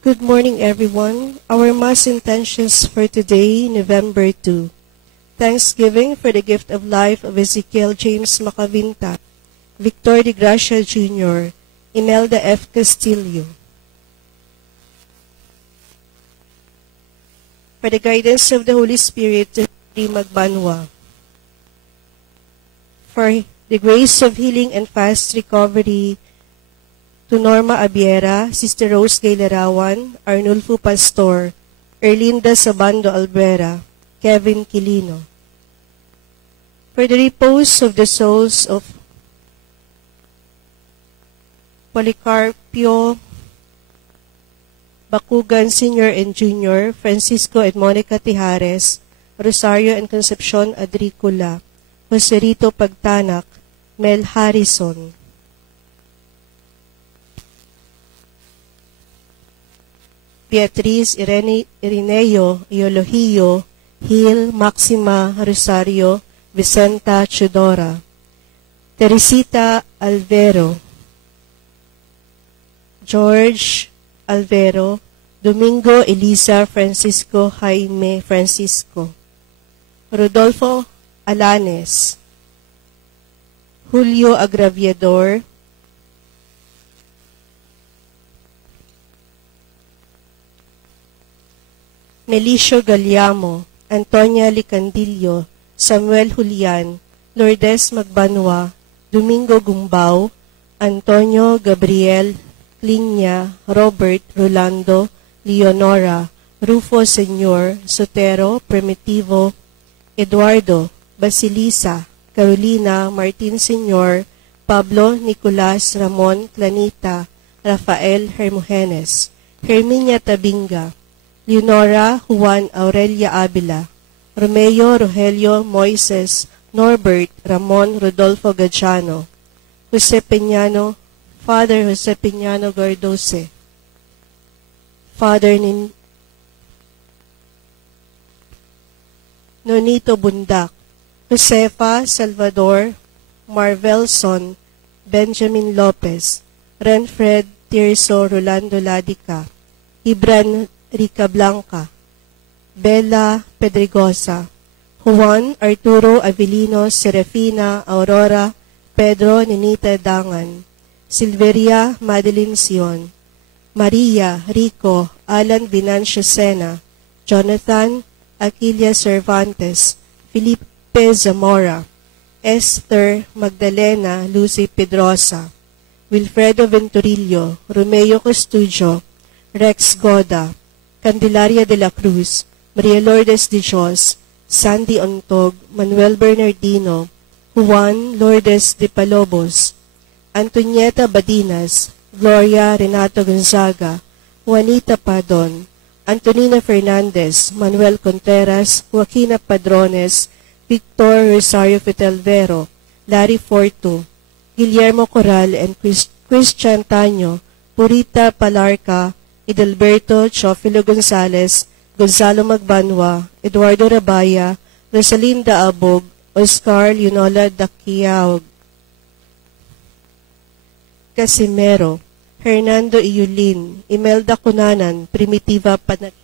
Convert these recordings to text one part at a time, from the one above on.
Good morning, everyone. Our Mass intentions for today, November 2. Thanksgiving for the gift of life of Ezekiel James Macavinta, Victor de Gracia Jr., Imelda F. Castillo. For the guidance of the Holy Spirit to Henry Magbanwa. For the grace of healing and fast recovery to Norma Abiera, Sister Rose Gaylarawan, Arnulfo Pastor, Erlinda Sabando Albrera, Kevin Quilino. For the repose of the souls of Policarpio Bacugan Sr. and Jr., Francisco and Monica Tijares, Rosario and Concepcion Adricula, Joserito Pagtanak, Mel Harrison. Beatriz Irineo Eulogio, Hil Maxima Rosario, Vicenta Chudora, Teresita Alvero, George Alvero, Domingo Elisa Francisco Jaime Francisco, Rodolfo Alanes, Julio Agraviador, Melicio Galiamo, Antonia Licandillo, Samuel Julian, Lourdes Magbanwa, Domingo Gumbao, Antonio Gabriel Linya, Robert Rolando, Leonora, Rufo Senyor, Sotero, Primitivo, Eduardo, Basilisa, Carolina, Martin Senyor, Pablo Nicolas Ramon Clanita, Rafael Hermogenes, Herminia Tabinga, Leonora Juan Aurelia Avila, Romeo Rogelio Moises, Norbert Ramon Rodolfo Gajano, Jose Peñano, Father Jose Peñano Gardose, Father Nonito Bundak, Josefa Salvador Marvelson, Benjamin Lopez, Renfred Tirso Rolando Ladica, Ibran Rica Blanca, Bella Pedregosa, Juan Arturo Avelino Serafina Aurora Pedro Ninita Dangan, Silveria Madeline Sion, Maria Rico Alan Venancio Sena, Jonathan Aquilia Cervantes, Felipe Zamora, Esther Magdalena Lucy Pedrosa, Wilfredo Venturillo, Romeo Custudio, Rex Goda, Candelaria de la Cruz, Maria Lourdes de Dios, Sandy Ontog, Manuel Bernardino, Juan Lourdes de Palobos, Antonieta Badinas, Gloria Renato Gonzaga, Juanita Padon, Antonina Fernandez, Manuel Contreras, Joaquina Padrones, Victor Rosario Fitelvero, Larry Forto, Guillermo Corral and Christian Taño, Purita Palarca, Edalberto Chofilo Gonzales, Gonzalo Magbanwa, Eduardo Rabaya, Rosalinda Abog, Oscar Leonola Daquiaog, Casimero, Hernando Iulin, Imelda Cunanan, Primitiva Panag.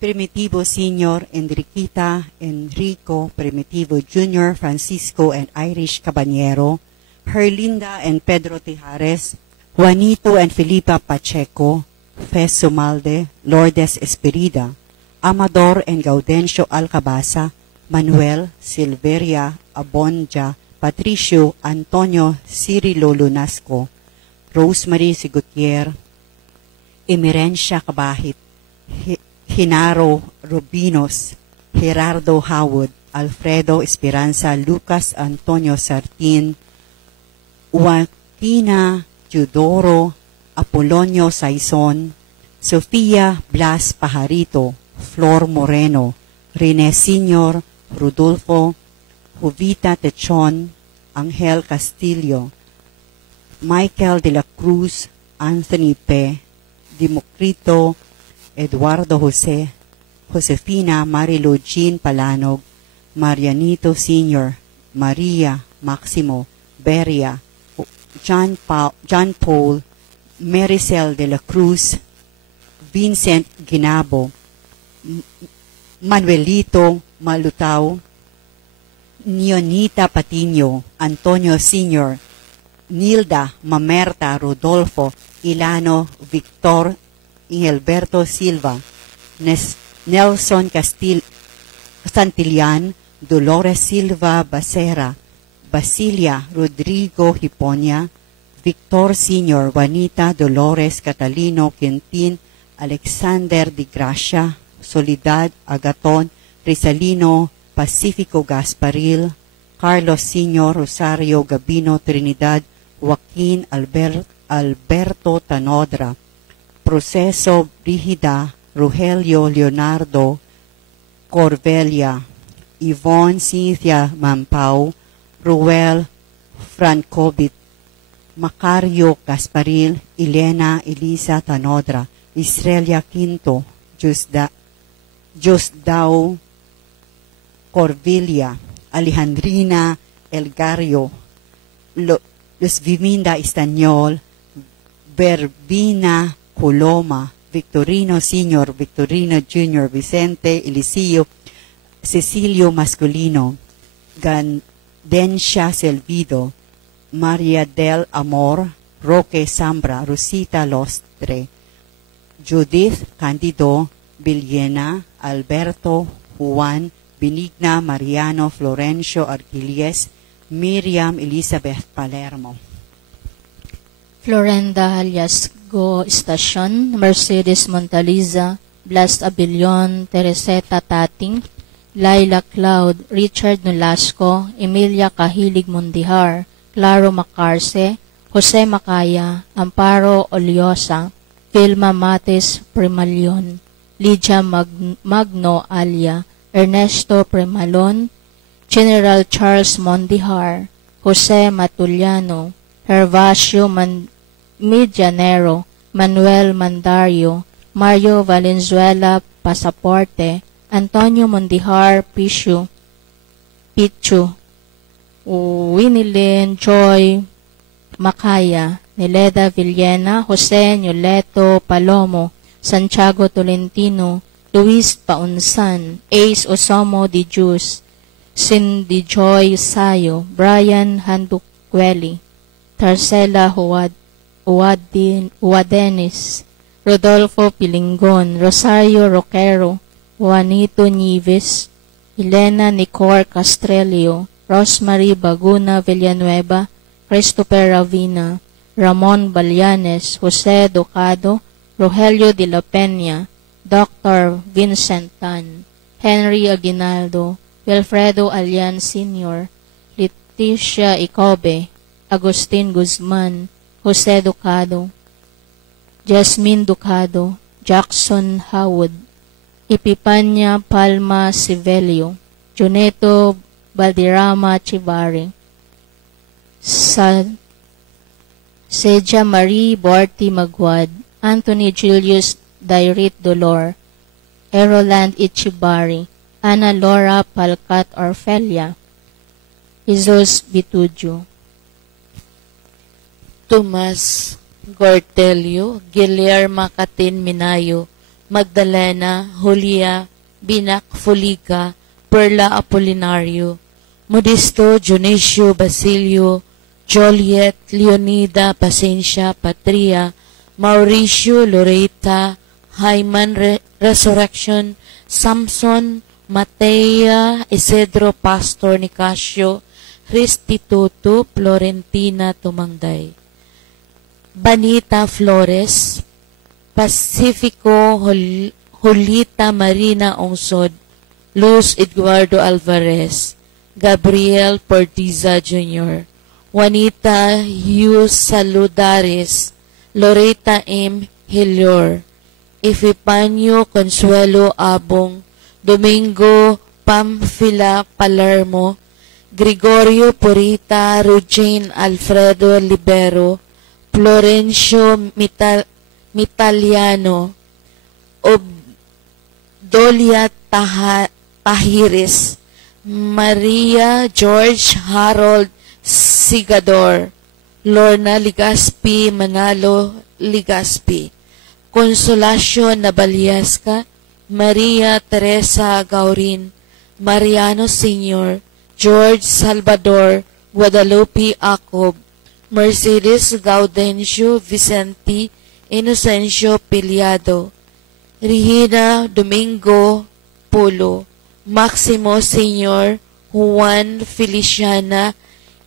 Primitivo Sr., Enriquita, Enrico, Primitivo Jr., Francisco and Irish Caballero, Herlinda and Pedro Tijares, Juanito and Felipa Pacheco, Fez Sumalde, Lourdes Esperida, Amador and Gaudencio Alcabasa, Manuel, Silveria, Abonja, Patricio, Antonio, Cirilo Lunasco, Rosemary Sigutier, Emerencia Cabahit, Hinaro Rubinos, Gerardo Howard, Alfredo Esperanza, Lucas Antonio Sartin, Joaquina Teodoro, Apolonio Saizon, Sofía Blas Pajarito, Flor Moreno, Rene Sr., Rodolfo, Jovita Techon, Angel Castillo, Michael de la Cruz, Anthony P., Democrito, Eduardo José, Josefina Marilo Jean Palanog, Marianito Sr., Maria Maximo Beria, John Paul, Maricel de la Cruz, Vincent Ginabo, Manuelito Malutao, Nionita Patiño, Antonio Sr., Nilda Mamerta Rodolfo Ilano Victor Ingelberto Silva, Nelson Santillan, Dolores Silva Basera, Basilia Rodrigo Hiponia, Victor Sr., Juanita Dolores Catalino Quintin, Alexander Di Gracia, Soledad Agaton, Rizalino Pacifico Gasparil, Carlos Sr., Rosario Gabino Trinidad, Joaquin Alberto Tanodra, Proceso Brigida, Rogelio Leonardo Corvelia, Yvonne Cynthia Mampao, Ruel Francobit, Macario Gasparil, Elena Elisa Tanodra, Israelia Quinto, Josdao Corvilia, Alejandrina Elgario, Luz Viminda Estañol, Verbina Coloma, Victorino Sr., Victorino Jr., Vicente Eliseo, Cecilio Masculino, Gandencia Selvido, Maria del Amor, Roque Zambra, Rosita Lostre, Judith Candido Villena, Alberto Juan, Benigna Mariano Florencio Arquilies, Miriam Elizabeth Palermo. Florenda Haliasgo Estacion, Mercedes Montaliza, Blas Abilion, Tereseta Tating, Laila Cloud, Richard Nolasco, Emilia Kahilig Mundihar, Claro Macarce, Jose Macaya, Amparo Oliosa, Vilma Mates Primalion, Lydia Magno Alia, Ernesto Premalon, General Charles Mondihar, Jose Matuliano, Hervacio Medianero, Manuel Mandario, Mario Valenzuela Pasaporte, Antonio Mondihar Pichu, Winilyn Joy Macaya, Neleda Villena, Jose Nyoleto Palomo, Santiago Tolentino, Luis Paunsan, Ace Osomo Di Jus, Cindy Joy Sayo, Brian Handukweli, Tarcela Huadenis, Rodolfo Pilingon, Rosario Roquero, Juanito Nieves, Elena Nicor Castrelio, Rosemary Baguna Villanueva, Christopher Ravina, Ramon Balyanes, Jose Docado, Rogelio de la Peña, Dr. Vincent Tan, Henry Aguinaldo, Wilfredo Alian Sr., Leticia Icobe, Agustin Guzman, Jose Ducado, Jasmine Ducado, Jackson Howard, Epipania Palma Sivelio, Juneto Valderrama Chivari, Seja Marie Borti Magwad, Anthony Julius Dairit Dolor, Eroland Ichibari, Ana Laura Palcat Orfelia, Jesus Bitudio, Tomas Gortelio, Guillermo Catin Minayo, Magdalena, Julia, Binak Fulica, Perla Apolinario, Modisto Dionisio Basilio, Joliet Leonida Pasencia Patria, Mauricio Loreta, Hyman Resurrection, Samson, Matea, Isidro Pastor Nicasio, Restituto, Florentina Tumangday, Banita Flores, Pacifico Julita Marina Onsod, Luz Eduardo Alvarez, Gabriel Portiza Jr., Juanita Hughes Saludares, Loretta M. Hillor, Efipanio Consuelo Abong, Domingo Pamphila Palermo, Gregorio Purita, Rugine Alfredo Libero, Florencio Mitaliano, Obdolia Tahiris, Maria George Harold Sigador, Lorna Ligaspi Manalo Ligaspi, Consolacion Nabaliasca, Maria Teresa Gaurin, Mariano Sr., George Salvador Guadalupe Acob, Mercedes Gaudencio Vicente Inocencio Piliado, Regina Domingo Pulo, Maximo Sr. Juan Feliciana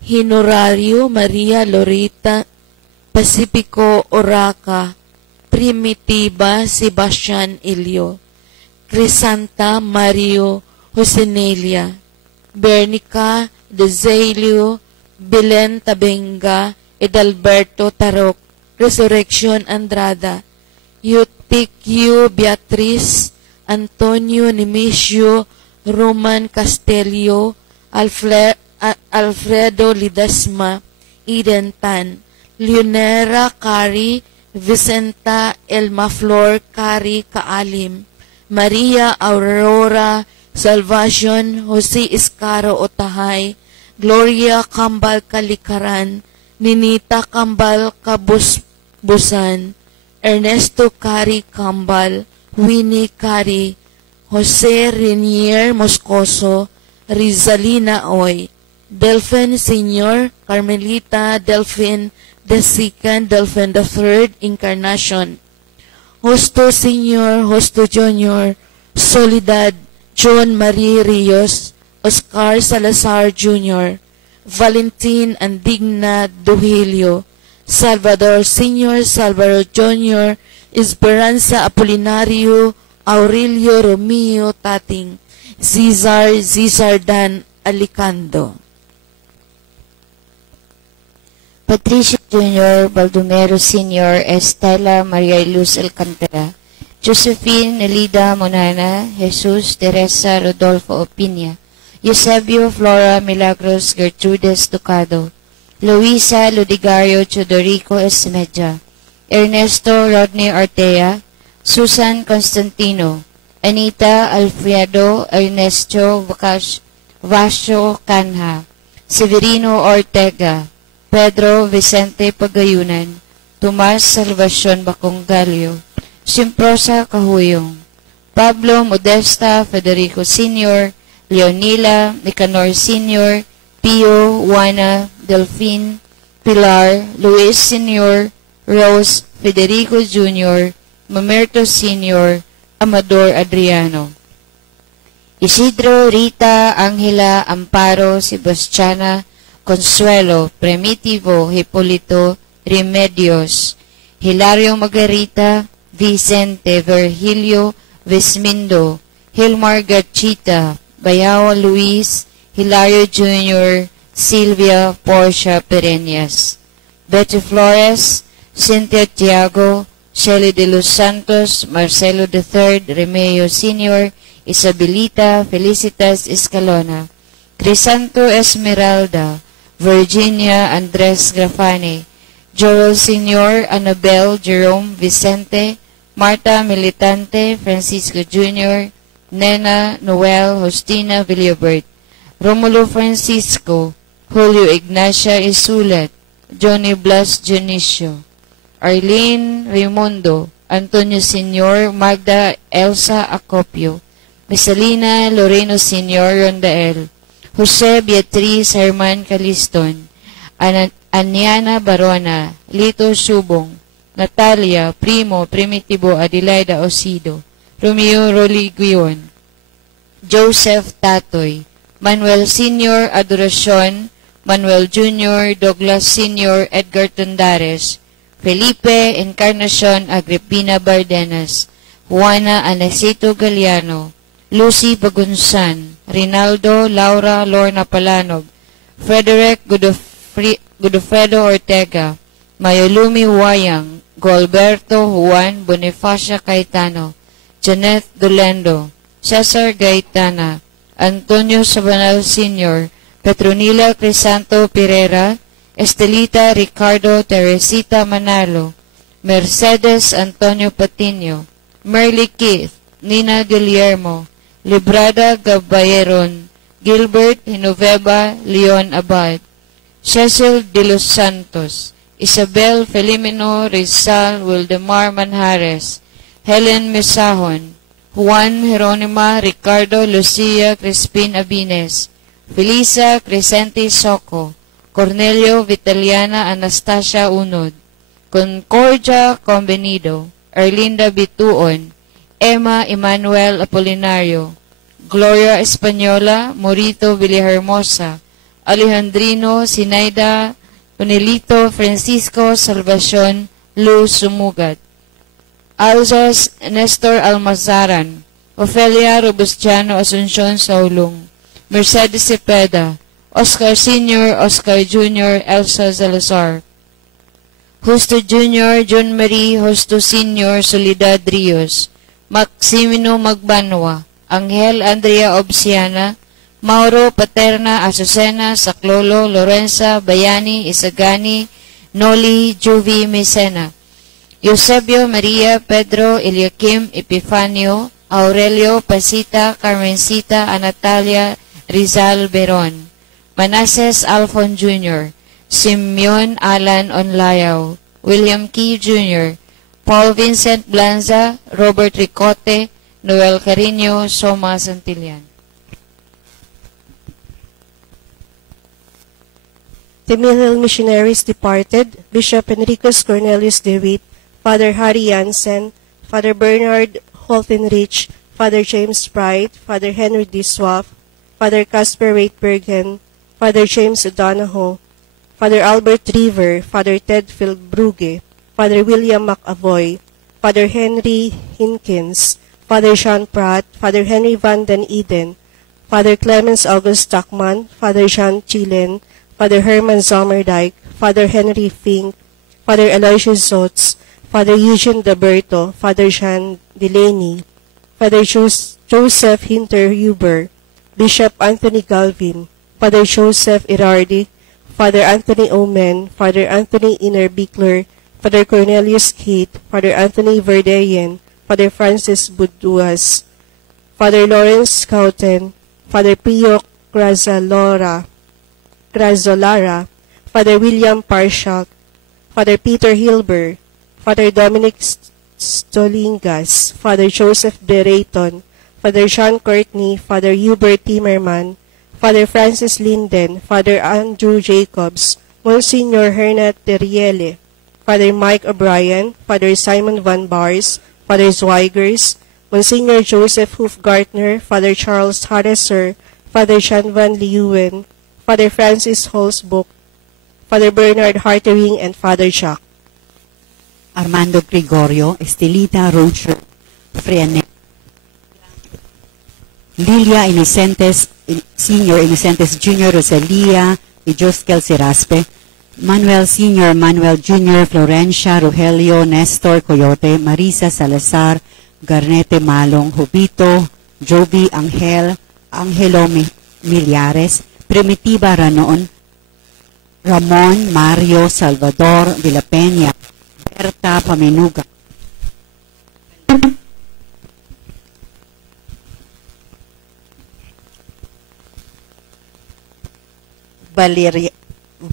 Hinorario Maria Lorita Pacifico Oraca, Primitiva Sebastian Ilio, Crisanta Mario Josenelia, Bernica Dezelio Belen Tabenga, Edalberto Tarok, Resurrection Andrada, Eutychio Beatriz, Antonio Nemesio Roman Castelio, Alfredo Lidasma, Eden Tan, Leonera Cari, Vicenta Elma Flor Cari Kaalim, Maria Aurora Salvacion Jose Iscaro Otahay, Gloria Kambal Kalikaran, Ninita Kambal Kabusbusan, Ernesto Cari Kambal, Winnie Cari, Jose Renier Moscoso, Rizalina Oy, Delphin Sr., Carmelita Delphin II, Delphin III, Incarnation, Justo Sr., Justo Jr., Soledad, John Marie Rios, Oscar Salazar Jr., Valentin Andigna Duhilio, Salvador Sr., Salvador Jr., Esperanza Apolinario, Aurelio Romeo Tating, Cesar Dan Alicando. Patricio Jr., Baldomero Sr., Estela Maria Luz Alcantara, Josephine Nelida Monana, Jesus Teresa Rodolfo Opinia, Eusebio Flora Milagros Gertrudes Ducado, Luisa Ludigario Chodorico Esmeja, Ernesto Rodney Artea, Susan Constantino, Anita Alfredo Ernesto Vasco Canha, Severino Ortega, Pedro Vicente Pagayunan, Tomas Salvacion Baconggalio, Simprosa Kahuyong, Pablo Modesta Federico Sr., Leonila Nicanor Sr., Pio Juana Delfin, Pilar Luis Sr., Rose Federico Jr., Mamerto Sr., Amador Adriano, Isidro Rita Angela Amparo Sebastiana Consuelo Primitivo Hipolito Remedios, Hilario Margarita Vicente Virgilio Vismindo, Hilmar Gachita, Bayawa Luis, Hilario Jr., Silvia Portia Pereñas, Betty Flores, Cynthia Tiago, Shelly de los Santos, Marcelo III, Remeo Sr., Isabelita Felicitas Escalona, Crisanto Esmeralda, Virginia Andres Grafani, Joel Sr., Annabel Jerome Vicente, Marta Militante, Francisco Jr., Nena Noel Justina Villabert, Romulo Francisco, Julio Ignacia Isulet, Johnny Blas Junicio, Arlene Raimundo, Antonio Sr., Magda Elsa Acopio, Misalina Loreno Sr. Rondael, Jose Beatriz Herman Caliston, Aniana Barona, Lito Subong, Natalia Primo Primitivo Adelaida Osido, Romeo Roliguion, Joseph Tatoy, Manuel Sr. Adoracion, Manuel Jr., Douglas Sr., Edgar Tondares, Felipe Encarnacion Agripina Bardenas, Juana Anacito Galiano, Lucy Bagunsan, Rinaldo Laura Lorna Palanog, Frederick Godofredo Ortega, Mayolumi Wayang, Gualberto Juan Bonifacia Caetano, Janet Dolendo, Cesar Gaitana, Antonio Sabanal Sr., Petronila Crisanto Pereira, Estelita Ricardo Teresita Manalo, Mercedes Antonio Patiño, Merly Keith, Nina Guillermo, Librada Gabayeron, Gilbert Genoveva Leon Abad, Cecil de los Santos, Isabel Felimeno Rizal Wildemar Manjares, Helen Mesahon, Juan Jeronima Ricardo Lucia Crispin Abines, Felisa Crescenti Soco, Cornelio Vitaliana Anastasia Unod, Concordia Convenido, Erlinda Bituon, Emma Emmanuel Apolinario, Gloria Española Morito Villahermosa, Alejandrino Sinaida Tonelito Francisco Salvacion Luz Sumugat, Alzos Nestor Almazaran, Ofelia Robustiano Asuncion Saulong, Mercedes Cepeda, Oscar Sr., Oscar Jr., Elsa Salazar, Justo Jr., John Marie Justo Sr., Soledad Rios, Maximino Magbanwa, Angel Andrea Obsiana, Mauro Paterna Azucena, Saclolo, Lorenza, Bayani, Isagani, Noli, Juvi, Mecena, Eusebio Maria, Pedro, Eliakim, Epifanio, Aurelio, Pasita, Carmencita, Anatalia, Rizal, Beron, Manases Alfon Jr., Simeon Alan Onlayao, William Key Jr., Paul Vincent Blanza, Robert Ricote, Noel Carino, Soma Santillan. The Mill missionaries departed, Bishop Enricus Cornelius de Witt, Father Harry Jansen, Father Bernard Holtenrich, Father James Bright, Father Henry D. Swaff, Father Casper Waitbergen, Father James O'Donohoe, Father Albert River, Father Ted Philbruge, Father William McAvoy, Father Henry Hinkins, Father Sean Pratt, Father Henry Van den Eden, Father Clemens August Stockman, Father Jean Chilen, Father Herman Zommerdijk, Father Henry Fink, Father Aloysius Zotz, Father Eugene Daberto, Father Jean Delaney, Father Joseph Hinterhuber, Bishop Anthony Galvin, Father Joseph Irardi, Father Anthony Omen, Father Anthony Innerbickler, Father Cornelius Kate, Father Anthony Verdeyen, Father Francis Buduas, Father Lawrence Scouten, Father Pio Grazolara, Father William Parshak, Father Peter Hilber, Father Dominic Stolingas, Father Joseph De Rayton, Father Sean Courtney, Father Hubert Timmerman, Father Francis Linden, Father Andrew Jacobs, Monsignor Hernat Terriele, Father Mike O'Brien, Father Simon Van Bars, Father Zweigers, Monsignor Joseph Hufgartner, Father Charles Harreser, Father Sean Van Leeuwen, Father Francis Holzbook, Father Bernard Hartering, and Father Chuck. Armando Gregorio, Estelita Roger, Freane, Lilia Innocentes, Senior Innocentes Jr., Rosalia y Joskel Seraspe, Manuel Sr., Manuel Jr., Florencia, Rogelio, Nestor Coyote, Marisa Salazar, Garnete Malong, Jubito, Joby Angel, Angelo Millares, Primitiva Ranon, Ramon Mario Salvador de la Peña, Berta Paminuga,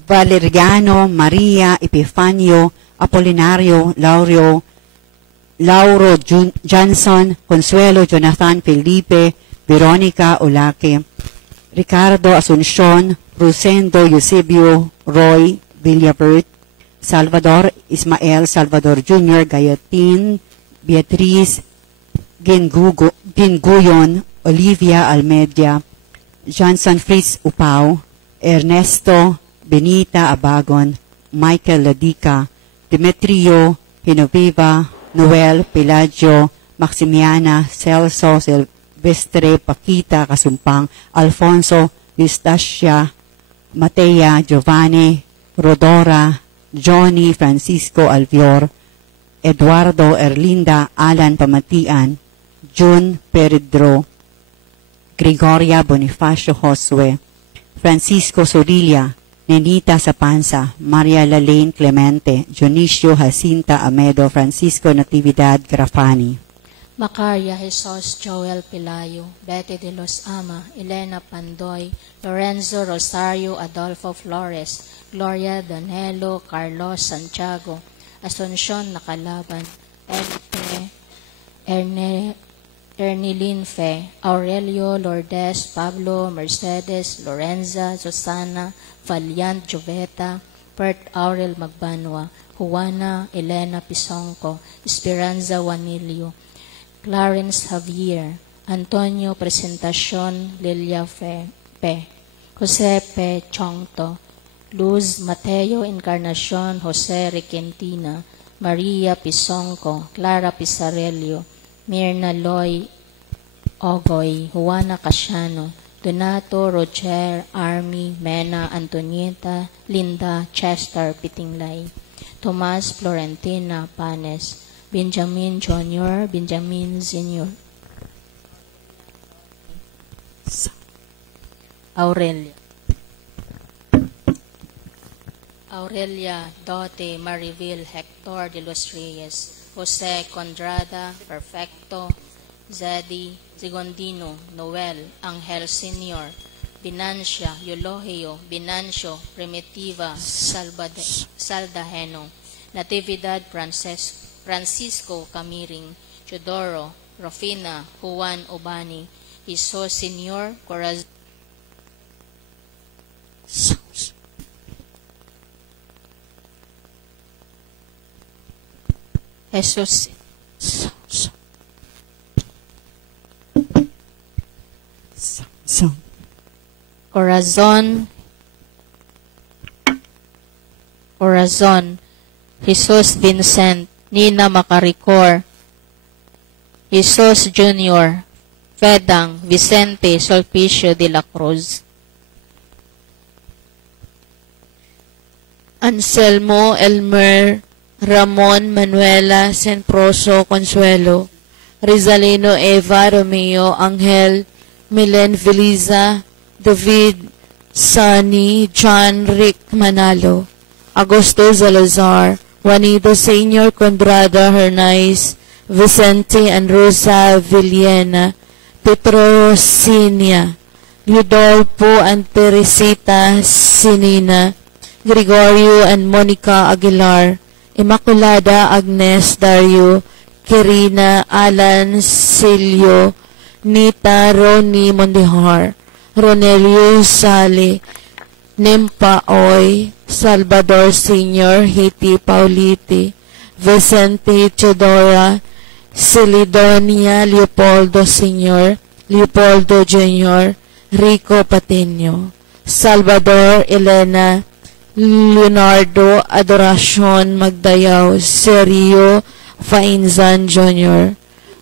Valeriano, Maria, Epifanio, Apolinario, Lauro Johnson, Consuelo, Jonathan Felipe, Veronica Olaque, Ricardo Asuncion, Rosendo Eusebio, Roy Villabert, Salvador Ismael, Salvador Jr., Gayatin, Beatriz Ginguyon, Olivia Almedia, Johnson Fritz Upau, Ernesto Benita Abagon, Michael Ladica, Demetrio Genoveva, Noel Pelagio, Maximiana, Celso Silvestre, Paquita Kasumpang, Alfonso Eustacia, Matea Giovanni, Rodora, Johnny Francisco Alvior, Eduardo Erlinda Alan Pamatian, June Pedro, Gregoria Bonifacio Josue, Francisco Sorilla, Nenita Sapanza, Maria Lalaine Clemente, Dionisio Jacinta Amedo, Francisco Natividad Grafani. Macaria Jesus Joel Pilayo, Betty de los Ama, Elena Pandoy, Lorenzo Rosario Adolfo Flores, Gloria Danelo, Carlos Santiago, Asuncion Nakalaban, Ernilin Fe, Aurelio Lourdes, Pablo Mercedes, Lorenza, Susana, Valiant Joveta, Bert Aurel Magbanwa, Juana Elena Pisongco, Esperanza Juanilio, Clarence Javier, Antonio Presentacion Lilia Pe, Jose P. Chongto, Luz Mateo Encarnacion Jose Requentina, Maria Pisongco, Clara Pizarello, Mirna Loy Ogoy, Juana Casiano, Donato Roger Army, Mena Antonieta, Linda Chester Pitinglay, Tomas Florentina Panes, Benjamin Jr., Benjamin Sr., Aurelia Dote Marivil Hector de los Reyes, Jose Condrada Perfecto, Zedi Zigondino Noel Angel Sr., Binancia Eulogio Binancio Primitiva Saldajeno, Natividad Francisco Camiring, Chodoro, Rofina, Juan Obani, Jesus Senior, Corazon, Jesus Corazon, Jesus Vincent, Nina Macaricor, Jesus Jr., Fedang, Vicente Sulpicio de la Cruz, Anselmo Elmer, Ramon Manuela Senproso Consuelo, Rizalino Eva Romeo Angel, Milen Veliza, David Sunny, John Rick Manalo, Augusto Salazar, Juanito Senior Condrada Hernais, Vicente and Rosa Villena, Petro Sinia, Ludolfo and Teresita Sinina, Gregorio and Monica Aguilar, Immaculada Agnes Dario, Kirina Alan Silio, Nita Roni Mondihar, Ronelio Sali, Nimpa Oy, Salvador Sr., Hiti Pauliti, Vicente Chodora, Celidonia Leopoldo Sr., Leopoldo Jr., Rico Patino, Salvador Elena, Leonardo Adoracion Magdayaw, Sergio Fainzan Jr.,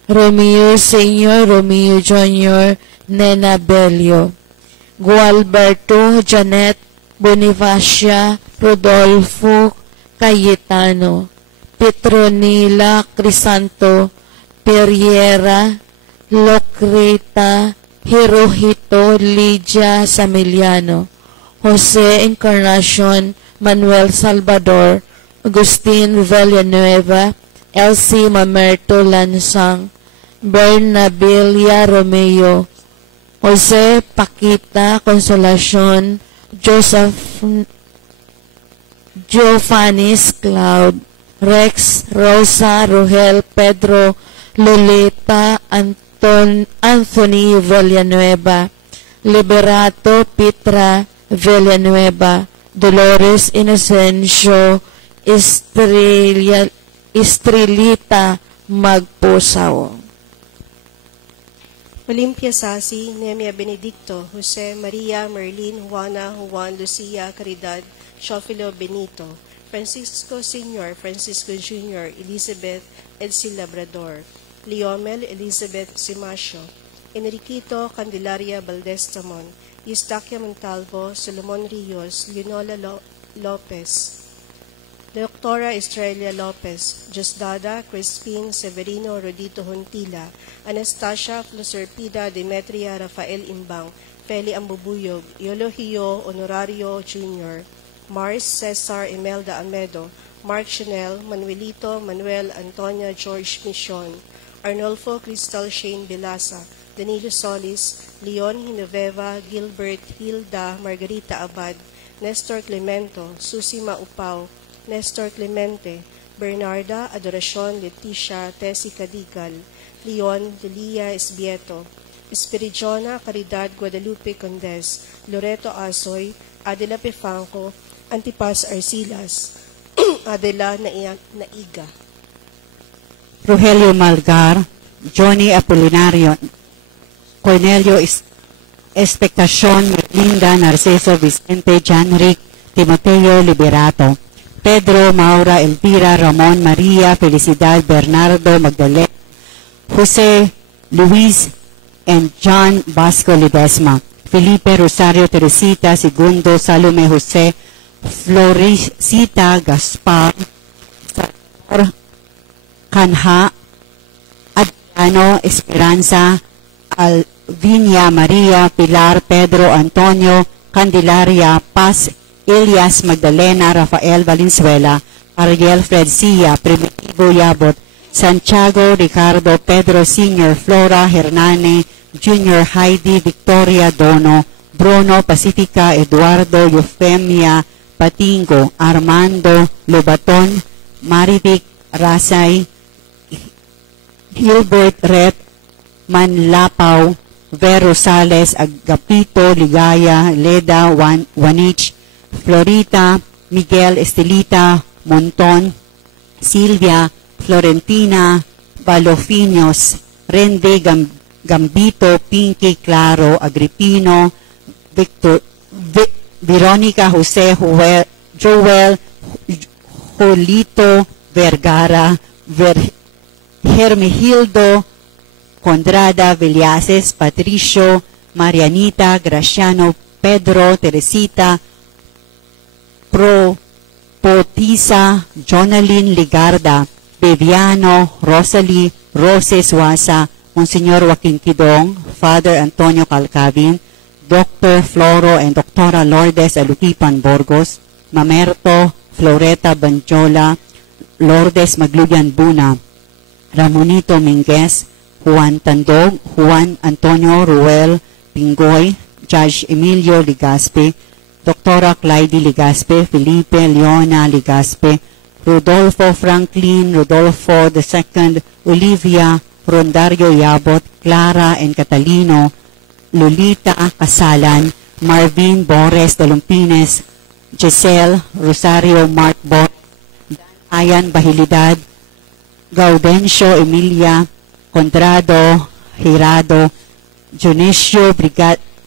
Romeo Sr., Romeo Jr., Nena Belio, Gualberto, Janet, Bonifacia, Rodolfo, Cayetano, Petronila Crisanto, Periera, Locrita, Hirohito, Lydia Samiliano, Jose Encarnacion, Manuel Salvador, Agustin Villanueva, Elsie Mamerto Lansang, Bernabilia Romeo, Jose Paquita Consolacion, Joseph Jofanis Cloud, Rex Rosa Rogel Pedro Lolita Anthony Villanueva, Liberato Petra Villanueva, Dolores Inocencio Estrelita Magpusaw. Olympia Sasi, Nemia Benedicto, Jose Maria Merlin, Juana, Juan Lucia Caridad, Shofilo Benito, Francisco Sr., Francisco Jr., Elizabeth Elsie Labrador, Leomel Elizabeth Simasio, Enriquito Candelaria Valdez Tamon, Eustaquia Montalvo, Solomon Rios, Leonola Lopez, Doctora Estrella Lopez, Diosdada Crispin Severino Rodito Hontila, Anastasia Floserpida Demetria Rafael Imbang, Feli Ambubuyog, Eulogio Honorario Jr., Mars Cesar Imelda Amedo, Mark Chanel, Manuelito Manuel Antonia George Mission, Arnolfo Cristal Shane Bilasa, Danilo Solis, Leon Hinoveva, Gilbert Hilda, Margarita Abad, Nestor Clemento, Susie Maupao, Nestor Clemente, Bernarda Adoracion Leticia Tessie Cadigal, Leon Delia Esbieto, Espiridiona Caridad Guadalupe Condes, Loreto Asoy, Adela Pefanco, Antipas Arcilas, Adela Naiga. Rogelio Malgar, Johnny Apolinario, Cornelio Expectacion, Linda Narciso Vicente, Janric, Timoteo Liberato, Pedro Maura Elvira, Ramon Maria, Felicidad Bernardo Magdalena, Jose Luis and John Vasco Ledesma, Felipe Rosario Teresita, Segundo Salome Jose, Floricita Gaspar, Kanha, Adriano Esperanza, Alvinia Maria, Pilar Pedro Antonio, Candelaria Paz, Elias Magdalena, Rafael Valenzuela, Ariel Fredsia, Primitivo Yabot, Santiago Ricardo Pedro Sr., Flora Hernane Jr., Heidi Victoria Dono, Bruno Pacifica Eduardo Eufemia Patingo, Armando Lobaton, Marivic Rasay, Gilbert Ret Manlapaw, Vero Sales, Agapito Ligaya, Leda Wanich, Florita, Miguel Estelita Monton, Silvia Florentina Balofinos, Rende Gambito, Pinky Claro, Agripino, Victor, Veronica Jose Joel, Jolito Vergara, Hermehildo Condrada Villases, Patricio, Marianita Graciano, Pedro, Teresita, Potisa, Jonalyn Ligarda, Beviano, Rosalie, Rose Suasa, Monsignor Joaquin Kidong, Father Antonio Calcavin, Dr. Floro and Dr. Lourdes Alukipan Borgos, Mamerto, Floreta Banjola, Lourdes Maglubian Buna, Ramonito Minguez, Juan Tandog, Juan Antonio Ruel Pingoy, Judge Emilio Ligaspe, Dr. Clyde Ligaspe, Felipe Leona Ligaspe, Rodolfo Franklin, Rodolfo II, Olivia, Rondario Yabot, Clara and Catalino, Lolita Casalan, Marvin Bores Dalumpines, Giselle Rosario Mark Bor, Ayan Bahilidad, Gaudencio Emilia, Contrado, Hirado, Dionisio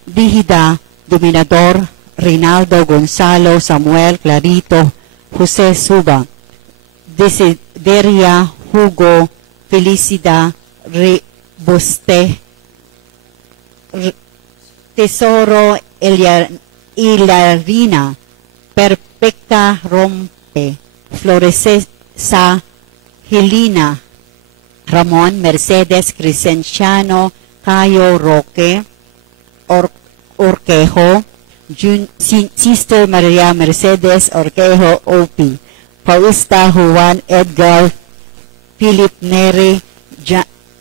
Brigida, Dominador, Reynaldo Gonzalo, Samuel Clarito, Jose Suba, Desideria Hugo, Felicida Boste, Tesoro Ilarina, Perfecta Rompe, Floresesa Helena, Ramon Mercedes Crescenciano, Cayo Roque, Orquejo, Sister Maria Mercedes Orquejo Opi, Pausta Juan Edgar, Philip Neri,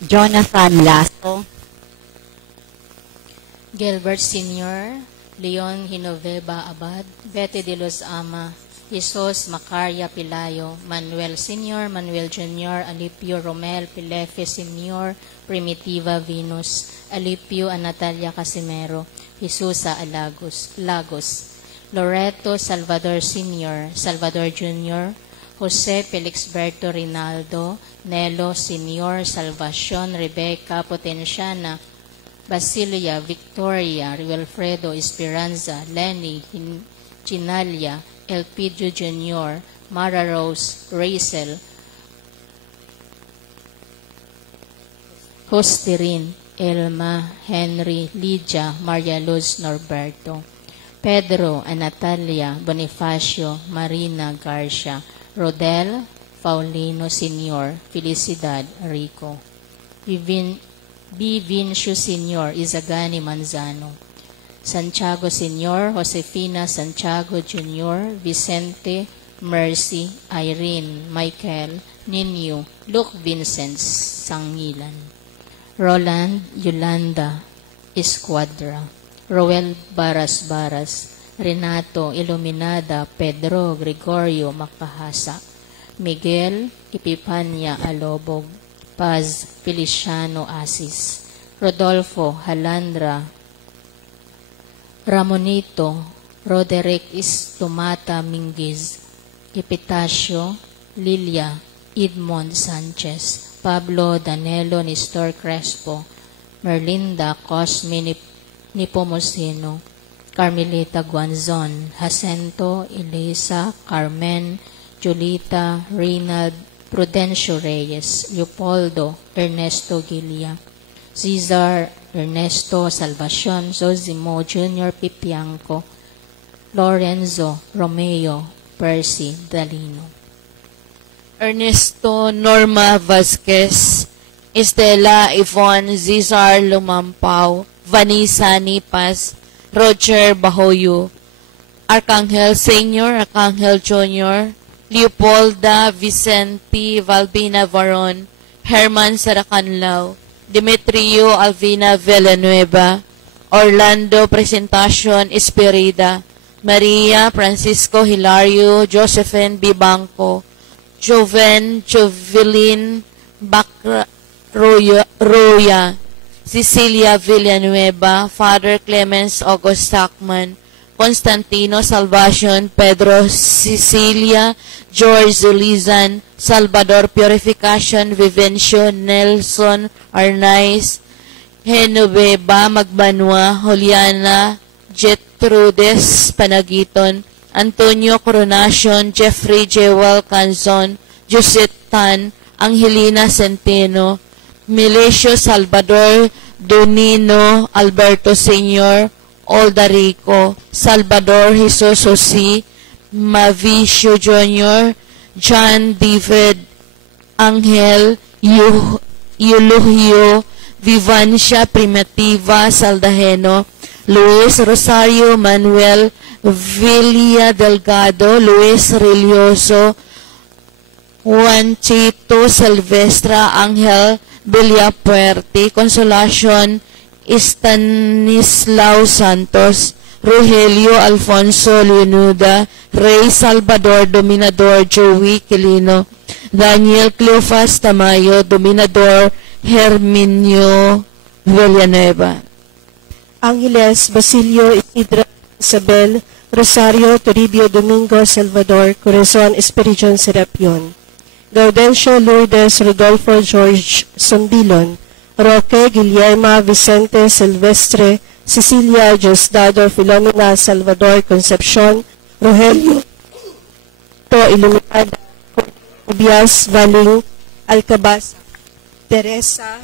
Jonathan Lasso, Gilbert Sr., Leon Hinoveva Abad, Betty de los Ama, Jesus Macaria Pilayo, Manuel Sr., Manuel Jr., Alipio Romel Pilefe Sr., Primitiva Venus, Alipio Natalia Casimero, Jesusa Lagos, Loreto Salvador Sr., Salvador Jr., Jose Felixberto Rinaldo, Nelo Sr., Salvacion Rebecca Potenciana, Basilia Victoria, Wilfredo Esperanza, Lenny Ginalia, Elpidio Jr., Mara Rose, Rachel, Hostirin, Elma, Henry, Lydia, Maria Luz Norberto, Pedro and Natalia, Bonifacio, Marina Garcia, Rodel, Paulino Sr., Felicidad Rico, Vincio Sr., Izagani Manzano, Santiago Sr., Josefina Santiago Jr., Vicente, Mercy, Irene, Michael, Ninyo, Luke Vincent Sangilan, Roland Yolanda Esquadra, Roel Baras, Renato Iluminada, Pedro Gregorio Makahasa, Miguel Ipipanya Alobog, Paz Feliciano Asis, Rodolfo Halandra, Ramonito Roderick Istumata Mingiz, Epitacio Lilia Edmond Sanchez, Pablo Danelo Nestor Crespo, Merlinda Cosme Nipomuceno, Carmelita Guanzon, Jacinto Elisa, Carmen, Julita, Reynald, Prudencio Reyes, Leopoldo, Ernesto Gilia, Cesar, Ernesto Salvacion, Zosimo Jr. Pipianco, Lorenzo Romeo, Percy Dalino. Ernesto Norma Vasquez, Estela Yvonne Zizar Lumampao, Vanessa Nipas, Roger Bahoyo, Arcangel Senior, Arcangel Junior, Leopolda Vicente Valbina Varon, Herman Saracanlao, Demetrio Alvina Villanueva, Orlando Presentacion Esperida, Maria Francisco Hilario Josephine Bibanco, Jovelyn Bacra Roya, Cecilia Villanueva, Father Clemens August Sacman, Constantino Salvacion, Pedro Cecilia, George Zulizan, Salvador Purification, Vivencio Nelson Arnaiz, Genoveva Magbanua, Juliana Jetrudes Panagiton, Antonio Coronacion, Jeffrey Jewel Canzon, Josette Tan, Angelina Centeno, Melesio Salvador Donino Alberto Sr., Olda Rico, Salvador Jesus Jose, Mavicio Jr., John David Angel Eulogio Vivancia Primitiva Saldajeno, Luis Rosario Manuel Villa Delgado, Luis Relioso, Juanchito Silvestra Angel Villapuerte, Consolacion Estanislao Santos, Rogelio Alfonso Leonuda, Rey Salvador Dominador Joey Quilino, Daniel Cleofas Tamayo, Dominador Herminio Villanueva. Angeles Basilio Isidra Isabel Rosario Toribio Domingo Salvador Corazon Espiridion Serapion, Gaudencio Lourdes Rodolfo George Sombilon, Roque Guillermo Vicente Silvestre, Cecilia Diosdado Filomena Salvador Concepcion, Rogelio To Iluminada, Ubias Valing Alcabasa, Teresa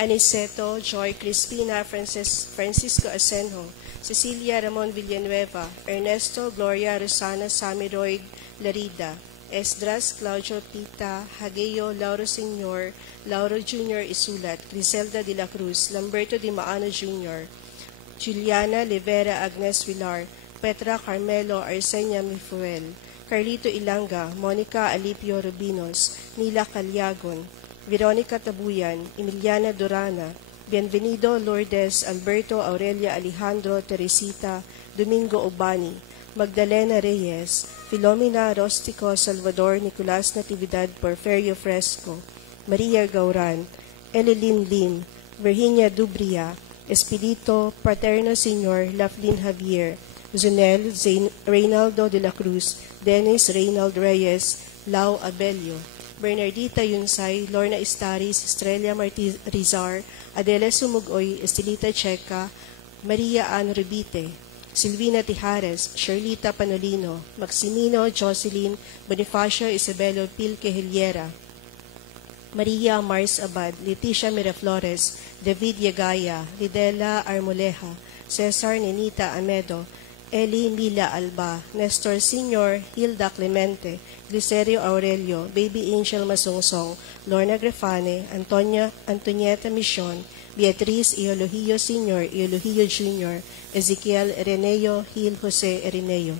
Aniceto, Joy Crispina Francisco Asenjo, Cecilia Ramon Villanueva, Ernesto Gloria Rosana Samiroy Larida, Esdras Claudio Pita, Hageo Lauro Sr., Lauro Jr. Isulat, Griselda de la Cruz, Lamberto Di Maano Jr., Juliana Livera Agnes Villar, Petra Carmelo Arsenia Mifuel, Carlito Ilanga, Monica Alipio Rubinos, Nila Calyagon, Veronica Tabuyan, Emiliana Durana, Bienvenido Lourdes, Alberto Aurelia Alejandro Teresita, Domingo Obani, Magdalena Reyes, Filomena Rostico Salvador Nicolas Natividad Porferio Fresco, Maria Gauran, Elilin Lim, Virginia Dubria, Espirito Paterno Senior Laflin Javier, Zunel Reynaldo de la Cruz, Dennis Reynald Reyes, Lau Abelio, Bernardita Yunsay, Lorna Istaris, Estrella Martí Rizar, Adela Sumugoy, Estelita Checa, Maria Ann Rubite, Silvina Tijares, Sherlita Panolino, Maximino Jocelyn, Bonifacio Isabelo Pilque Hiliera, Maria Mars Abad, Leticia Miraflores, David Yagaya, Lidela Armoleja, Cesar Nenita Amedo, Eli Mila Alba, Nestor Sr., Hilda Clemente, Glicerio Aurelio, Baby Angel Masungsong, Lorna Grefane, Antonieta Mission, Beatriz Eulogio Sr., Eulogio Jr., Ezequiel Ireneo, Gil Jose Ireneo,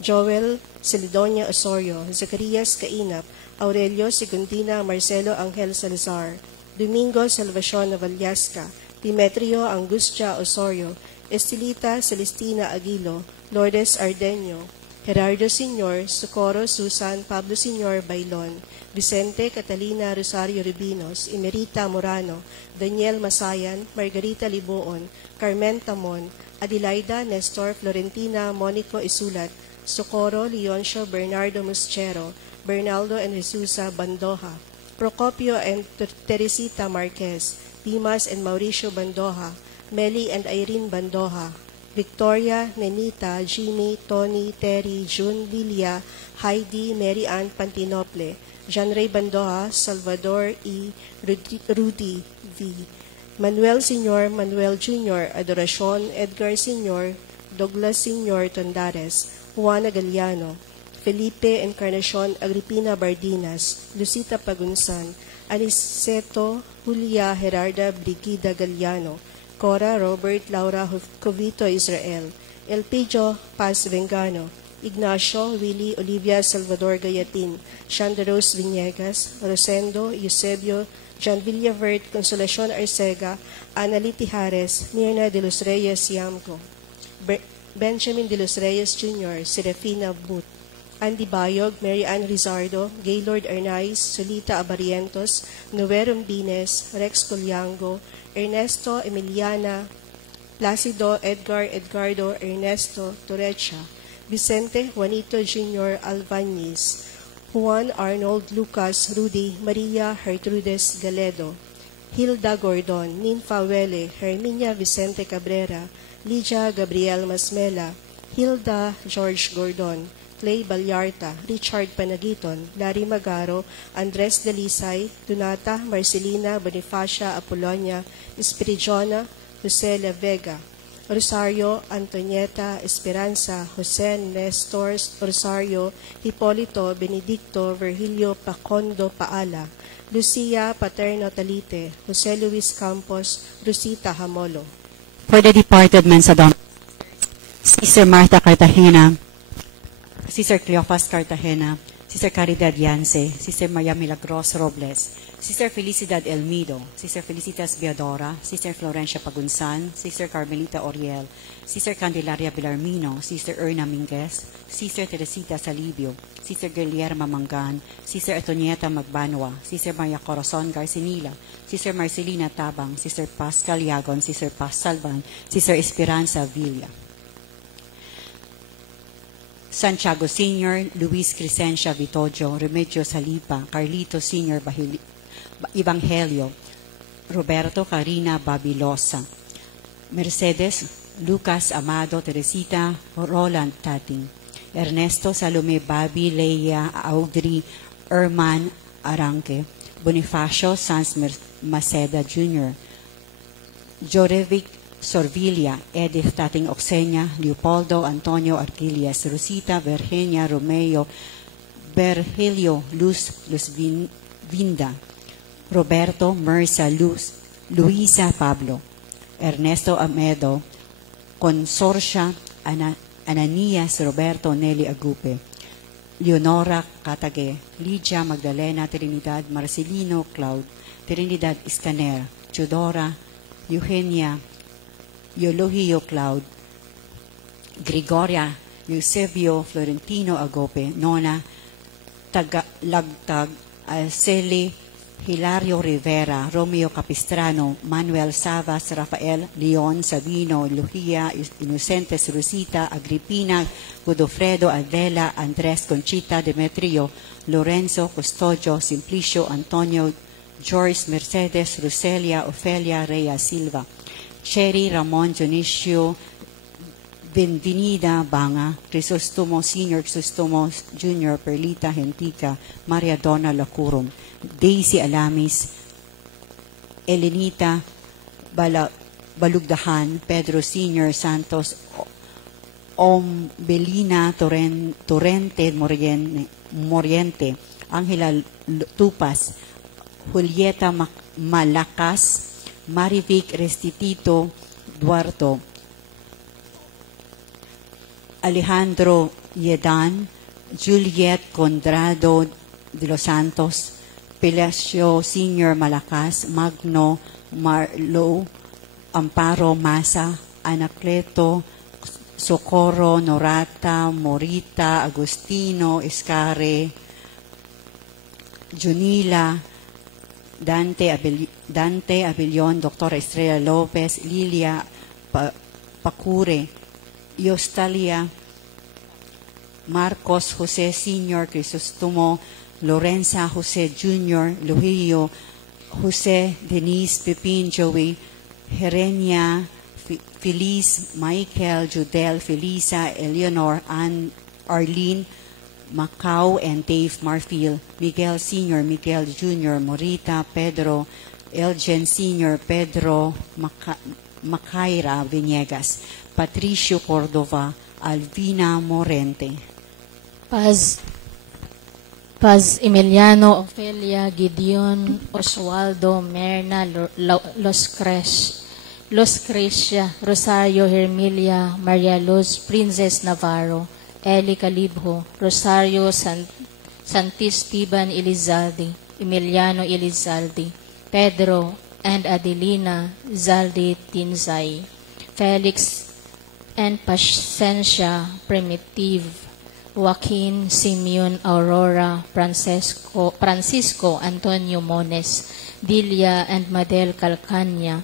Joel Celidonia Osorio, Zacarias Cainap, Aurelio Segundina Marcelo Angel Salazar, Domingo Salvacion Navallasca, Demetrio Angustia Osorio, Estelita Celestina Aguilo, Lourdes Ardenio, Gerardo Sr., Socorro Susan Pablo Sr. Bailon, Vicente Catalina Rosario Rubinos, Emerita Morano, Daniel Masayan, Margarita Liboon, Carmen Tamon, Adelaida Nestor Florentina Monico Isulat, Socorro Leoncio Bernardo Muschero, Bernaldo and Jesusa Bandoja, Procopio and Teresita Marquez, Dimas and Mauricio Bandoja, Meli and Irene Bandoja, Victoria, Nenita, Jimmy, Tony, Terry, June, Lilia, Heidi, Mary Ann Pantinople, Jean Ray Bandoja, Salvador E. Rudy V. Manuel Sr., Manuel Jr., Adoracion, Edgar Sr., Douglas Sr. Tondares, Juana Galliano, Felipe Encarnacion Agripina Bardinas, Lucita Pagunsan, Aniceto Julia Gerarda Brigida Galliano, Cora Robert Laura Covito Israel, Elpidio Paz Vengano, Ignacio Willie Olivia Salvador Gayatin, Shandaros Viniegas, Rosendo Eusebio John Villavert, Consolacion Arcega, Annalie Tijares, Mirna de los Reyes Yamco, Benjamin de los Reyes Jr., Serafina Booth, Andy Bayog, Mary Ann Rizardo, Gaylord Arnaiz, Solita Abarientos, Noe Rombines, Rex Colyango, Ernesto Emiliana, Placido Edgar Edgardo Ernesto Torecha, Vicente Juanito Jr. Albanese, Juan Arnold Lucas Rudy Maria Gertrudes Galedo, Hilda Gordon, Ninfa Wele, Herminia Vicente Cabrera, Lydia Gabriel Masmela, Hilda George Gordon, Clay Balyarta, Richard Panagiton, Larry Magaro, Andres Dalisay, Donata Marcelina Bonifacia Apolonia, Espiridiona, Jose La Vega, Rosario Antonieta Esperanza, Jose Nestor Rosario, Hipolito Benedicto Virgilio Pacondo Paala, Lucia Paterno Talite, Jose Luis Campos, Rosita Hamolo. For the departed men sa Dom, Sister Martha Cartagena, Sister Cleophas Cartagena, Sister Caridad Yance, Sister Maria Milagros Robles, Sister Felicidad Elmido, Sister Felicitas Viadora, Sister Florencia Pagunsan, Sister Carmelita Oriel, Sister Candelaria Villarmino, Sister Erna Minguez, Sister Teresita Salibio, Sister Guillerma Mangan, Sister Antonieta Magbanwa, Sister Maria Corazon Garcinila, Sister Marcelina Tabang, Sister Pascal Yagon, Sister Paz Salvan, Sister Esperanza Villa. Santiago Sr., Luis Crescencia Vitojo, Remedios Salipa, Carlito Sr. Evangelio, Roberto Carina Babilosa, Mercedes Lucas Amado Teresita Roland Tating, Ernesto Salome Babi Leia Audrey Erman Aranque, Bonifacio Sanz Maceda Jr., Jorevic Sorvilla, Edith Tating Oxenia, Leopoldo Antonio Arquilias, Rosita Virginia Romeo, Virgilio Luz Vinda, Roberto Merza Luz, Luisa Pablo, Ernesto Amedo, Consorcia Ananias Roberto Nelly Agupe, Leonora Catage, Lydia Magdalena Trinidad Marcelino Cloud, Trinidad Iscaner, Teodora Eugenia Eulogio Cloud, Gregoria Eusebio Florentino Agope, Nona Lagtag, Alceli Hilario Rivera, Romeo Capistrano, Manuel Savas, Rafael Leon Sabino, Lucia Inocentes, Rosita Agripina, Godofredo Adela, Andres Conchita Demetrio, Lorenzo Custodio, Simplicio Antonio, Joyce Mercedes, Roselia Ofelia Reyes Silva, Sherry Ramon Dionisio Benvenida Banga, Crisostomo Sr., Crisostomo Jr., Perlita Gentica, Maria Donna Lacurum, Daisy Alamis, Elenita Balugdahan, Pedro Sr. Santos, Belina Torrente Moriente, Angela Tupas, Julieta Malakas, Marivic Restituto Duarto, Alejandro Yedan, Juliet Condrado de los Santos, Pelacio Senior Malakas, Magno Marlo, Amparo Masa, Anacleto, Socorro, Norata, Morita, Agustino, Escare, Junila, Dante Abellon, Dr. Estrella Lopez, Lilia Pacure, Yostalia, Marcos Jose Sr., Crisostomo, Lorenza Jose Jr., Lujillo, Jose Denise Pepin Joey, Herenia, Feliz, Michael, Judel, Felisa, Eleanor, Arlene, Macau, and Dave Marfil, Miguel Sr., Miguel Jr., Morita, Pedro, Elgen Sr., Pedro Macaira Viniegas, Patricio Cordova, Alvina Morente. Paz Emiliano, Ofelia, Gideon, Oswaldo, Merna, Los Crecia, Rosario Hermilia, Maria Luz, Princess Navarro, Eli Calibjo, Rosario Santistiban Elizalde, Emiliano Elizalde, Pedro and Adelina Zalde Tinzay, Felix and Pascencia Primitive, Joaquin Simeon Aurora, Francisco Antonio Mones, Dilia and Madel Calcania,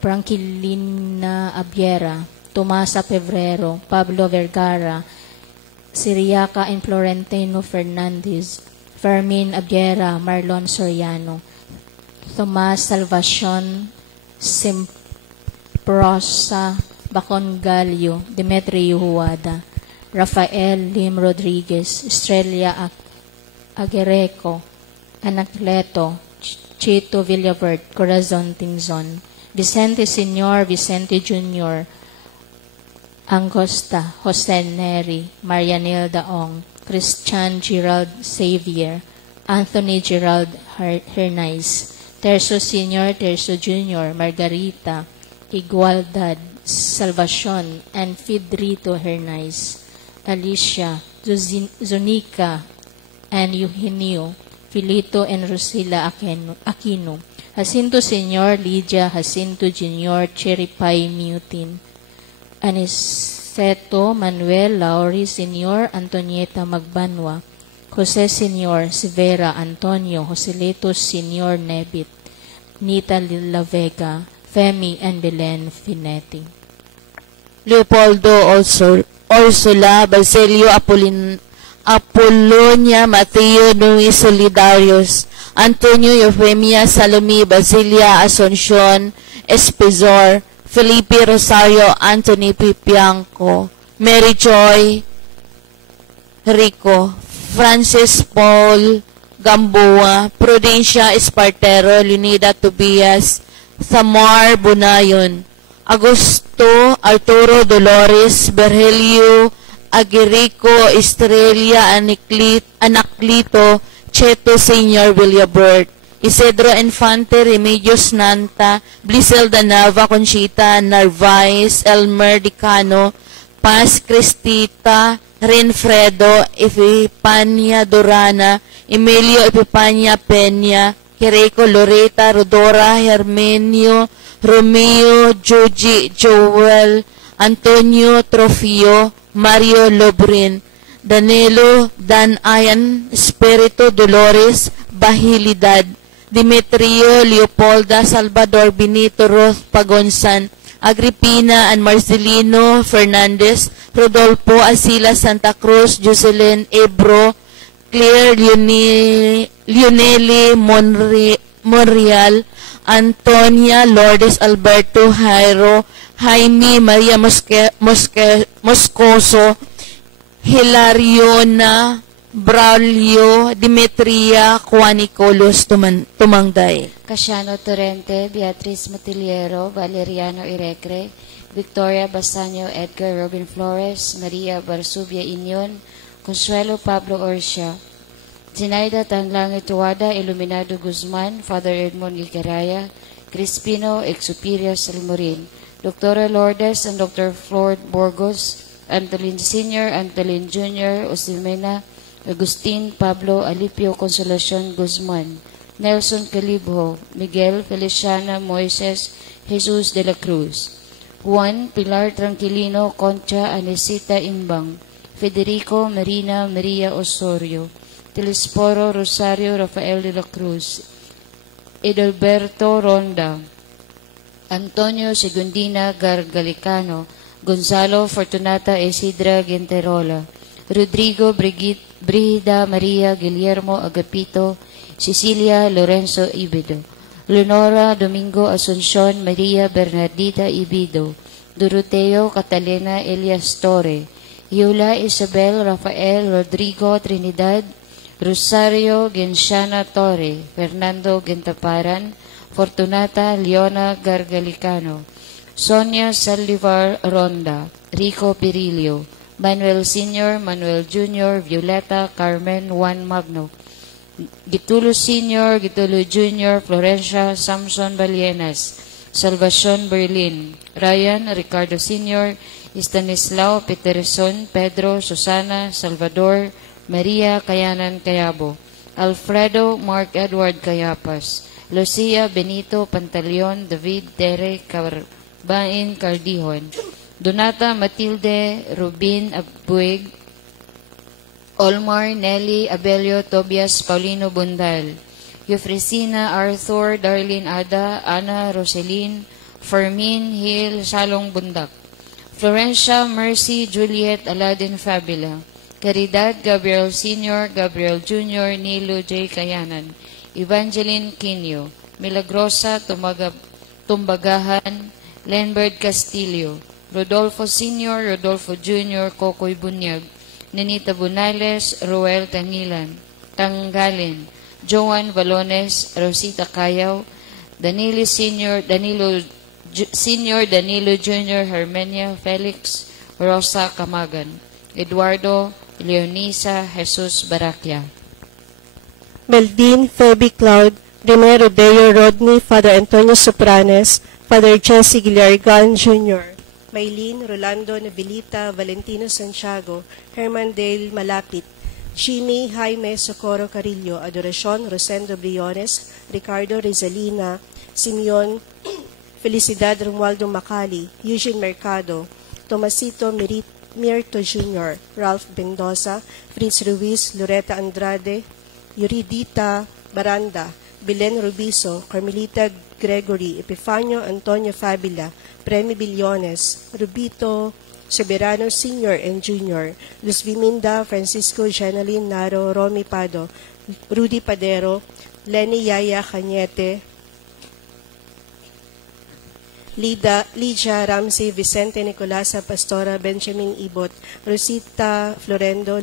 Franquilina Abiera, Tomasa Pebrero, Pablo Vergara, Siriaca and Florentino Fernandez, Fermin Abiera, Marlon Soriano, Tomas Salvacion, Simprosa Bacon Gallo, Demetrio Huada, Rafael Lim Rodriguez, Estrella Aguereco, Anacleto, Chito Villaverde, Corazon Tinzon, Vicente Sr., Vicente Jr., Angosta, Jose Neri, Marianil Daong, Christian Gerald Xavier, Anthony Gerald Hernais, Terso Sr., Terso Jr., Margarita, Igualdad, Salvacion, and Fidrito Hernais, Alicia, Zunica, and Eugenio, Filito and Rosila Aquino, Jacinto Sr., Lydia, Jacinto Jr., Cheripay Mutin, Aniceto Manuel Lauri Sr., Antonieta Magbanwa, Jose Sr., Severa Antonio, Joselito Sr. Nebit, Nita La Vega, Femi and Belen Finetti. Leopoldo Ursula, Basilio Apollonia, Mateo Nui Solidarios, Antonio Eufemia Salome, Basilia Asuncion, Espizor, Felipe Rosario, Anthony Pipianco, Mary Joy Rico, Francis Paul Gamboa, Prudencia Espartero, Leonida Tobias, Samar Bunayon, Augusto Arturo Dolores, Berhelio Aguirico, Estrella Anaclito, Cheto Sr. Villabert, Isidro Infante, Remedios Nanta, Bliselda Nava, Conchita Narvaez, Elmer Dicano, Paz Cristita, Renfredo, Epipania Durana, Emilio Epipania Peña, Quereco Loreta, Rodora, Hermenio, Romeo, Joji, Joel, Antonio Trofio, Mario Lobrin, Danilo, Dan Ayan, Espiritu Dolores, Bahilidad, Demetrio, Leopolda, Salvador, Benito, Roth, Pagonsan, Agripina and Marcelino Fernandez, Rodolfo Asila Santa Cruz, Jocelyn Ebro, Claire Lioneli Monreal, Antonia Lourdes Alberto Jairo, Jaime Maria Moscoso, Hilariona Braulio, Demetria Juanicolos Tumangday. Casiano Torrente, Beatriz Matiliero, Valeriano Irecre, Victoria Basanio, Edgar Robin Flores, Maria Barsubia Inyon, Consuelo Pablo Orsia, Zinaida Tanlange Tuwada, Iluminado Guzman, Father Edmond Gicaraya, Crispino Exupiria Salmorin, Dr. Lourdes and Dr. Floyd Burgos, Antolin Sr., Antolin Jr., Osimena, Agustin Pablo Alipio Consolacion Guzman, Nelson Calibjo, Miguel Feliciana Moises Jesus de la Cruz, Juan Pilar Tranquilino Concha Anesita Imbang, Federico Marina Maria Osorio, Telesporo Rosario Rafael de la Cruz, Edalberto Ronda, Antonio Segundina Gargalicano, Gonzalo Fortunata Isidra Genterola, Rodrigo Brigida Maria Guillermo Agapito, Cecilia Lorenzo Ibido, Leonora Domingo Asuncion Maria Bernardita Ibido, Doroteo Catalina Elias Torre, Yula Isabel Rafael Rodrigo Trinidad, Rosario Genciana Torre, Fernando Gentaparan, Fortunata Leona Gargalicano, Sonia Saldivar Ronda, Rico Pirillo, Manuel Sr., Manuel Jr., Violeta Carmen Juan Magno, Gitulo Sr., Gitulo Jr., Florencia Samson Balienas, Salvacion Berlin, Ryan Ricardo Sr., Stanislao Peterson, Pedro Susana Salvador, Maria Kayanan Cayabo, Alfredo Mark Edward Cayapas, Lucia Benito Pantaleon, David Tere Carbain Cardihon, Donata Matilde Rubin Abuig, Olmar Nelly Abelio Tobias Paulino Bundal, Eufresina Arthur Darlene Ada, Ana Roselyn, Fermin Hill Salong Bundak, Florencia Mercy Juliet Aladin Fabula, Caridad Gabriel Sr., Gabriel Jr., Nilo J. Kayanan, Evangeline Quinio, Milagrosa Tumbagahan, Lenbert Castillo, Rodolfo Sr., Rodolfo Jr., Kokoy Bunyag, Nenita Bunales, Roel Tanggalin, Joan Valones, Rosita Cayaw, Danilo Sr., Danilo Jr., Hermenia Felix, Rosa Camagan, Eduardo Leonisa Jesus Baracchia, Meldin Phoebe Cloud, Rene Rodeo Rodney, Father Antonio Sopranes, Father Jesse Gillargan Jr., Maylene Rolando Nabilita, Valentino Santiago, Herman Dale Malapit, Jimmy Jaime Socorro Carillo, Adoracion Rosendo Briones, Ricardo Rizalina, Simeon Felicidad Romualdo Macali, Eugene Mercado, Tomasito Mirto Jr., Ralph Mendoza, Fritz Ruiz, Loretta Andrade, Yuridita Baranda, Belen Rubiso, Carmelita Gregory, Epifanio Antonio Fabila, Premi Billones, Rubito Soberano Sr. and Jr., Luz Viminda, Francisco Janeline Naro, Romy Pado, Rudy Padero, Lenny Yaya Cañete, Lydia Ramsey, Vicente Nicolasa Pastora, Benjamin Ibot, Rosita Florendo,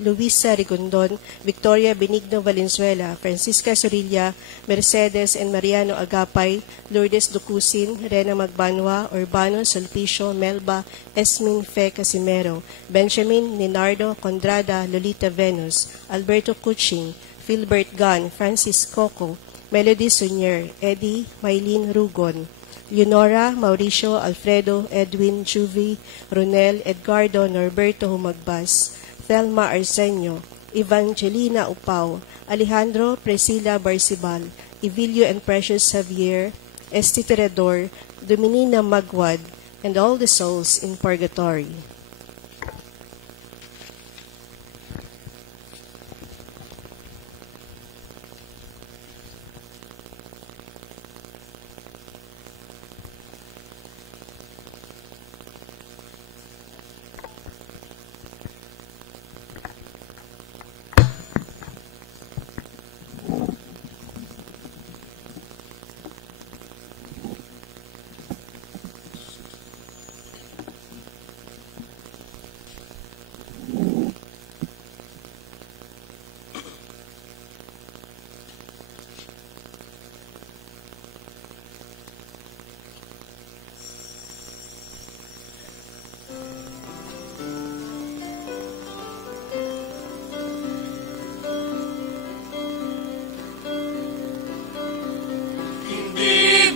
Luisa Rigondon, Victoria Benigno Valenzuela, Francisca Sorilla, Mercedes and Mariano Agapay, Lourdes Ducusin, Rena Magbanwa, Urbano Sulpicio, Melba, Esmin Fe Casimero, Benjamin Ninardo Condrada, Lolita Venus, Alberto Cuching, Philbert Gunn, Francis Coco, Melody Sunier, Eddie Maylene Rugon, Leonora, Mauricio, Alfredo, Edwin, Juvie, Ronel, Edgardo, Norberto Humagbas, Thelma Arsenio, Evangelina Upao, Alejandro Priscilla Barcibal, Evilio and Precious Javier, Esti Teredor, Dominina Magwad, and all the souls in purgatory.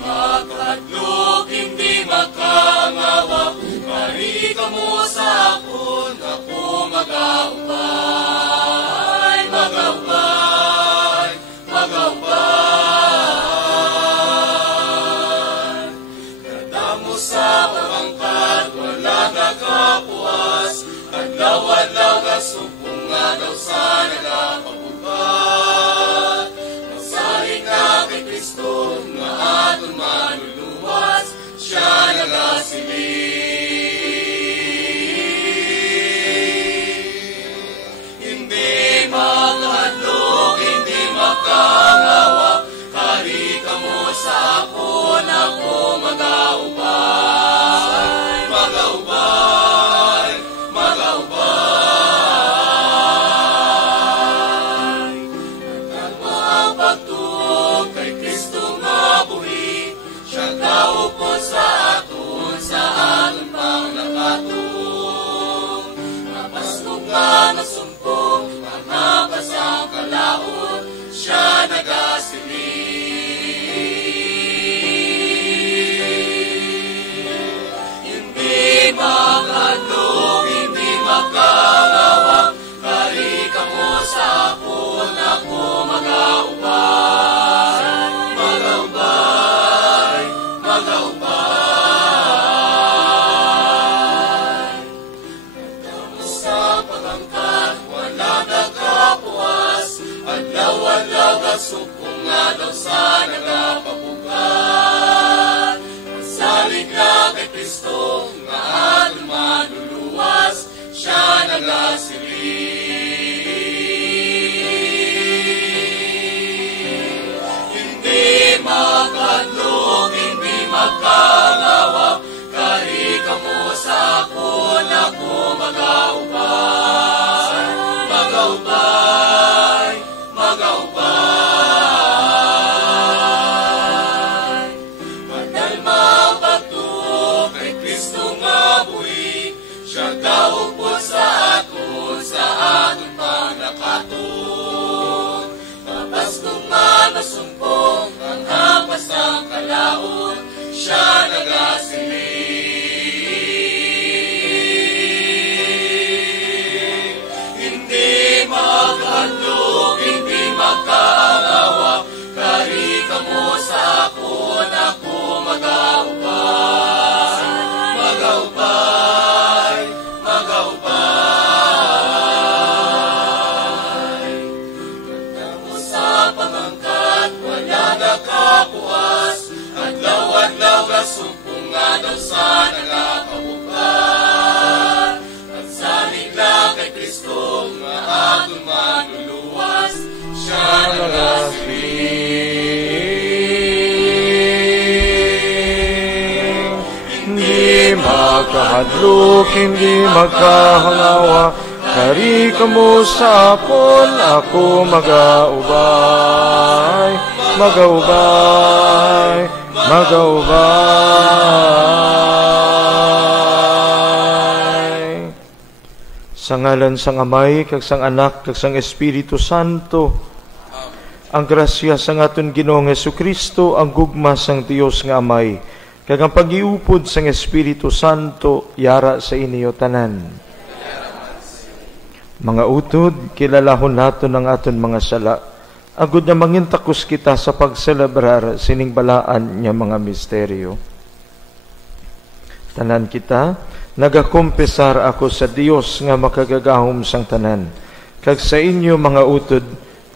Makatlok, hindi makangawak, marika mo sa ako. sumpong nga daw sa nagapabukat. Magsalig na kay Kristo nga aton manuluwas, siya nagasiling. Hindi makadlok, hindi magkalawa, kari ka mo sa akon, ako magaubay, magaubay, magaubay. Madalma bato kay Kristo nga buhi, siya gaupod sa aton panakaton. Mapastong manasumpong ang hapas ng kalaon, siya nagasiling. Hindi magkadlok, hindi magkaalawa, kari ka mo sa akon, ako magaubay, magaubay, magaubay. Kanta mo sa pamangkat, wala nakapuas, adlaw-adlaw ka sumpong nga daw sa nagapabukat. Magsalig na kay Kristo nga aton manuluwas, siya nagasiling. Hindi magkahadlok, hindi magkahangawa, kari ka mo sa akon, ako magaubay, magaubay, magaubay. Sa ngalan sang Amay, kag sang Anak, kag sang Espiritu Santo, ang grasya sang aton Ginoong Hesukristo, ang gugma sang Dios nga Amay, kag ang pag-iupod sang Espiritu Santo, yara sa inyo tanan. Mga utod, kilalahon naton ang aton mga sala, agud na mangintakos kita sa pagselebrar sining balaan niya mga misteryo. Tanan kita, nagakumpesar ako sa Dios nga makagagahom sang tanan, kag sa inyo mga utod,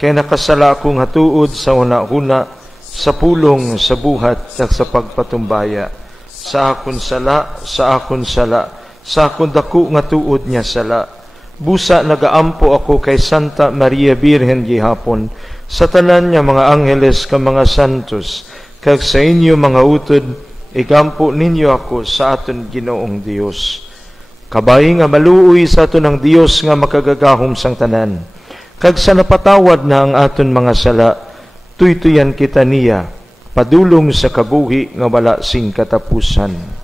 kay nakasala akong hatuod sa una-una, sa pulong, sa buhat, at sa pagpatumbaya. Sa akon sala, sa akon sala, sa akon dako nga tuod niya sala. Busa nagaampo ako kay Santa Maria Birhen gihapon, sa tanan niya mga angheles ka mga santos, kag sa inyo mga utod, igampo ninyo ako sa aton Ginoong Dios. Kabay nga maluoy sa aton ang Dios nga makagagahom sang tanan. Kag sa napatawad na ang aton mga sala, tuytuyan kita niya, padulong sa kabuhi nga wala sing katapusan.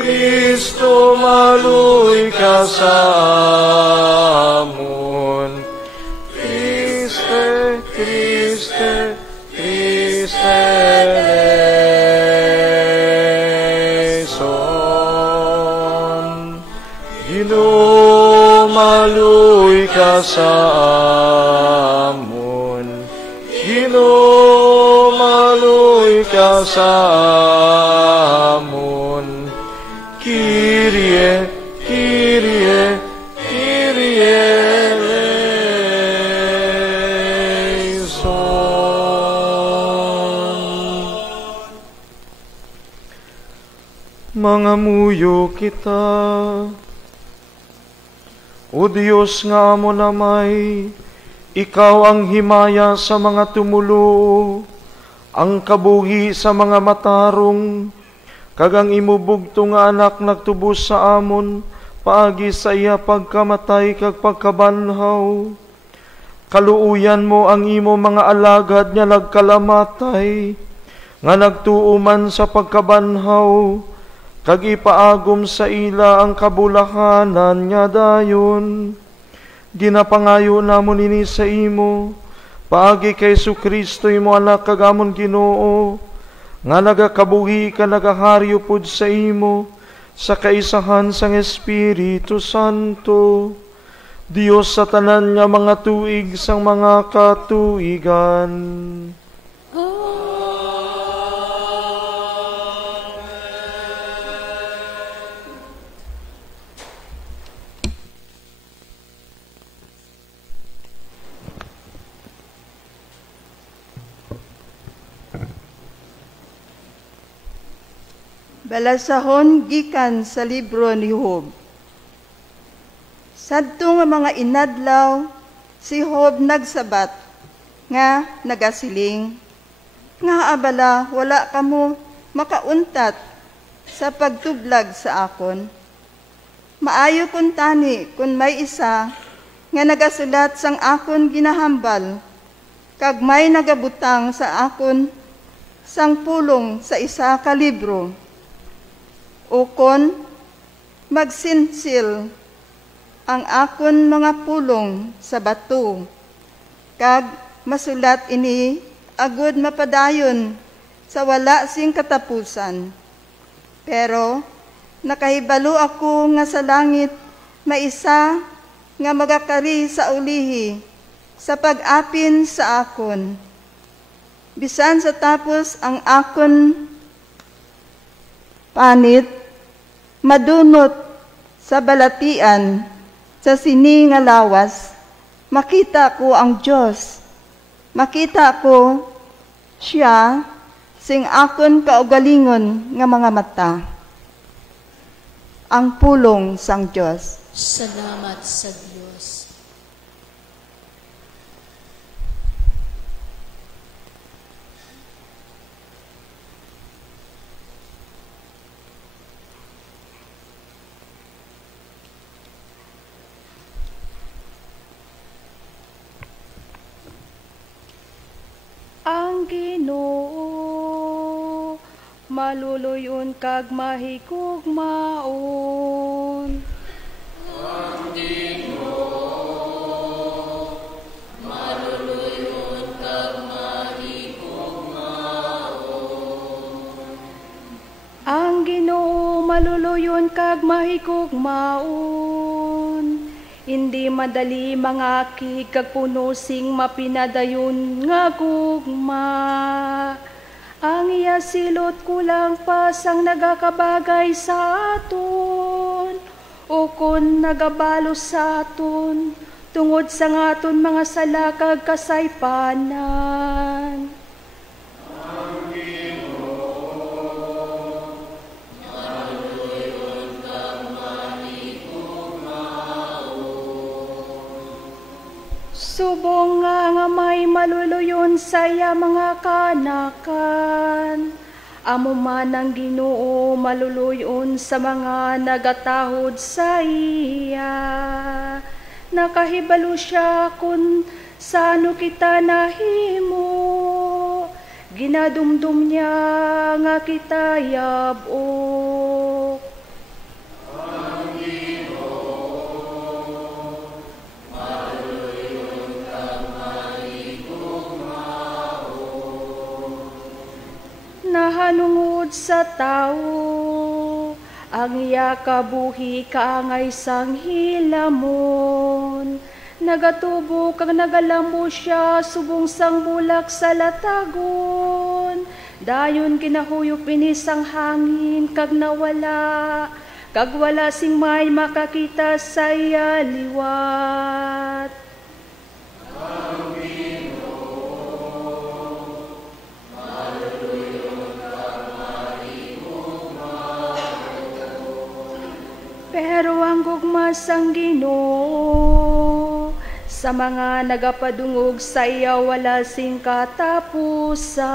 Kristo maluy ka sa amon. Kriste, Kriste, Kriste eleison. Ginoo maluy ka sa amon. Ginoo maluy ka sa amon. Kyrie, Kyrie, Kyrie eleison. Mangamuyo kita, O Diyos nga amo namay, Ikaw ang himaya sa mga tumulo, ang kabuhi sa mga matarong, kagang imubugto nga anak nagtubos sa amon, paagi sa iya pagkamatay kag pagkabanhaw. Kaluuyan mo ang imo mga alagad nga nagkalamatay, nga nagtuuman sa pagkabanhaw, kag ipaagom sa ila ang kabulahanan niya dayon. Ginapangayo namon ini sa imo, paagi kay Jesu-Kristo imo anak kagamon Ginoo, nga nagakabuhi ka nagaharyo pud sa imo, sa kaisahan sang Espiritu Santo, Dios sa tanan nga mga tuig sang mga katuigan. Balasahon gikan sa libro ni Job. Sadto nga mga inadlaw, si Job nagsabat, nga nagasiling, nga abala wala kamo makauntat sa pagtublag sa akon. Maayo kun tani kun may isa nga nagasulat sang akon ginahambal, kag may nagabutang sa akon sang pulong sa isa ka libro. Ukon magsinsil ang akon mga pulong sa bato, kag masulat ini agud mapadayon sa wala sing katapusan. Pero nakahibalo ako nga sa langit may isa nga magakari sa ulihi sa pag-apin sa akon. Bisan sa tapos ang akon panit, madunot sa balatian, sa sini nga lawas, makita ko ang Diyos. Makita ko siya sing akon kaugalingon nga mga mata. Ang pulong sang Diyos. Salamat sa Diyos. Ang Ginoo maluluyon kag mahigugmaon. Ang Ginoo maluluyon kag mahigugmaon. Ang Ginoo maluluyon kag mahigugmaon. Hindi madali mangaki kag puno sing mapinadayon nga gugma. Ang iya silot kulang pa sang nagakabagay sa aton, o kun nagabalo sa aton, tungod sa ngaton mga sala kag kasaypanan. Ang Ginoo maluluyon kag Subong nga may maluluyon saya mga kanakan. Amo man ang Ginoo maluluyon sa mga nagatahod sa iya. Nakahibalo siya kung sano kita nahimo. Ginadumdum niya nga kita yabok. Nahanungod sa tao, ang iya kabuhi kaangay sang hilamon. Nagatubo kag nagalamo siya subong sang bulak sa latagon. Dayon kinahuyop ini sang hangin kag nawala, kag wala sing may makakita sa iya liwat. Pero ang gugma sang Ginoo sa mga nagapadungog sa iya wala sing katapusan.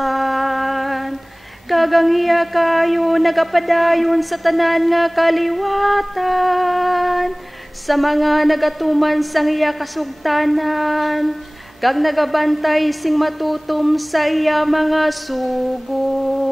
Kagang iya kayo nagapadayon sa tanan nga kaliwatan, sa mga nagatuman sang iya kasugtanan, kag nagabantay sing matutom sa iya mga sugod.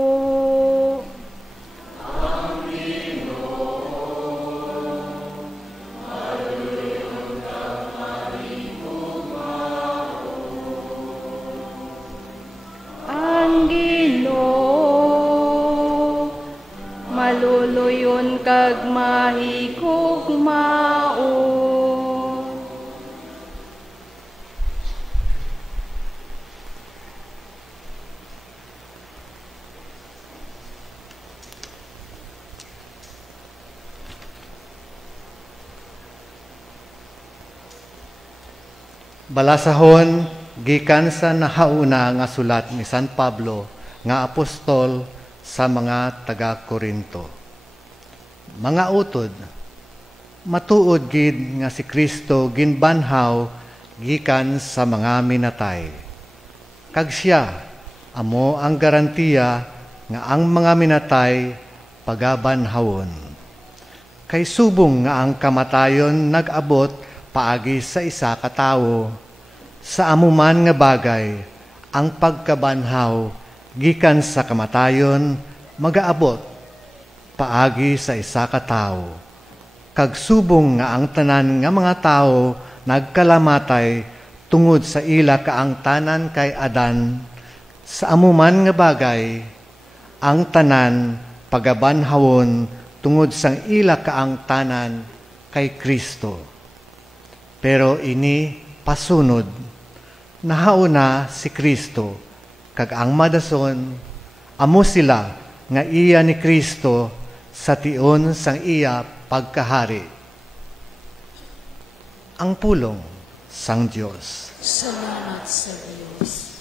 agmahigugmaon. Balasahon gikan sa nahauna nga sulat ni San Pablo nga apostol sa mga taga-Korinto. Mga utod, matuod gid nga si Kristo ginbanhaw gikan sa mga minatay. Kag siya amo ang garantiya nga ang mga minatay pagabanhawon. Kay subong nga ang kamatayon nag-abot paagi sa isa ka tawo, sa amuman nga bagay, ang pagkabanhaw gikan sa kamatayon magaabot paagi sa isa ka tawo. Kag subong nga ang tanan nga mga tawo nagkalamatay tungod sa ila kaang tanan kay Adan, sa amuman nga bagay, ang tanan pagabanhawon tungod sang ila kaang tanan kay Kristo. Pero ini pasunod, nahauna si Kristo, kag ang madason, amo sila nga iya ni Kristo sa tion sang iya pagkahari. Ang pulong sang Dios. Salamat sa Diyos.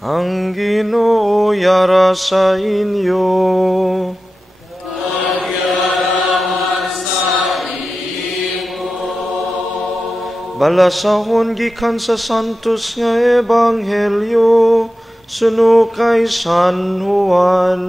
Ang Ginoo yara sa inyo. Balasahon gikan sa Santos nga Ebanghelyo suno kay San Juan.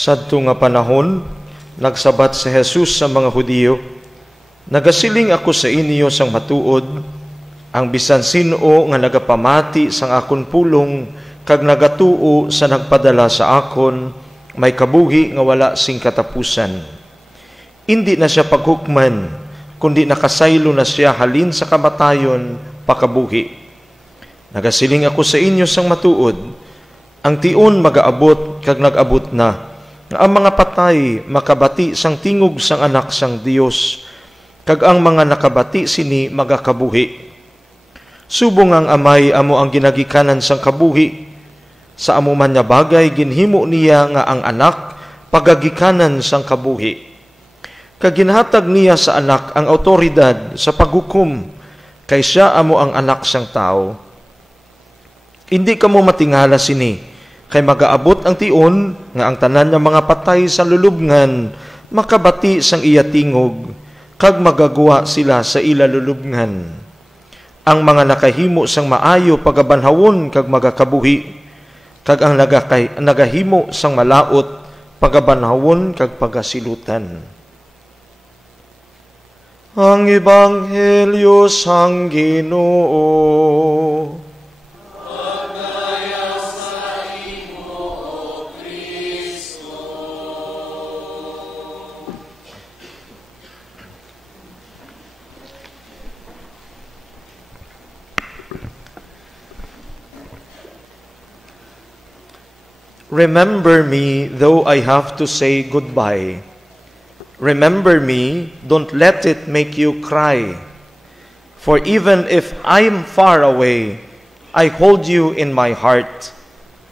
Sadto nga panahon, nagsabat si Jesus sa mga Hudiyo, "Nagasiling ako sa inyo sang matuod, ang bisan sino nga nagapamati sang akon pulong kag nagatuo sa nagpadala sa akon, may kabuhi nga wala sing katapusan. Hindi na siya paghukman, kundi nakasaylo na siya halin sa kamatayon pakabuhi. Nagasiling ako sa inyo sang matuod, ang tion magaabot kag nagabot na, nga ang mga patay makabati sang tingog sang anak sang Dios, kag ang mga nakabati sini magakabuhi. Subong ang amay amo ang ginagikanan sang kabuhi, sa amo man nga bagay ginhimo niya nga ang anak pagagikanan sang kabuhi. Kag ginhatag niya sa anak ang awtoridad sa paghukom, kay siya amo ang anak sang tao. Hindi kamo matingala sini, kay magaabot ang tion nga ang tanan ng mga patay sa lulubngan makabati sang iya tingog, kag magagawa sila sa ilalulubngan. Ang mga nakahimo sang maayo pagabanhawon kag magakabuhi, kag ang nagahimo sang malaot pagabanhawon kag pagasilutan. Ang Ebanghelyo sang Ginoo. Remember me, though I have to say goodbye. Remember me, don't let it make you cry. For even if I'm far away, I hold you in my heart.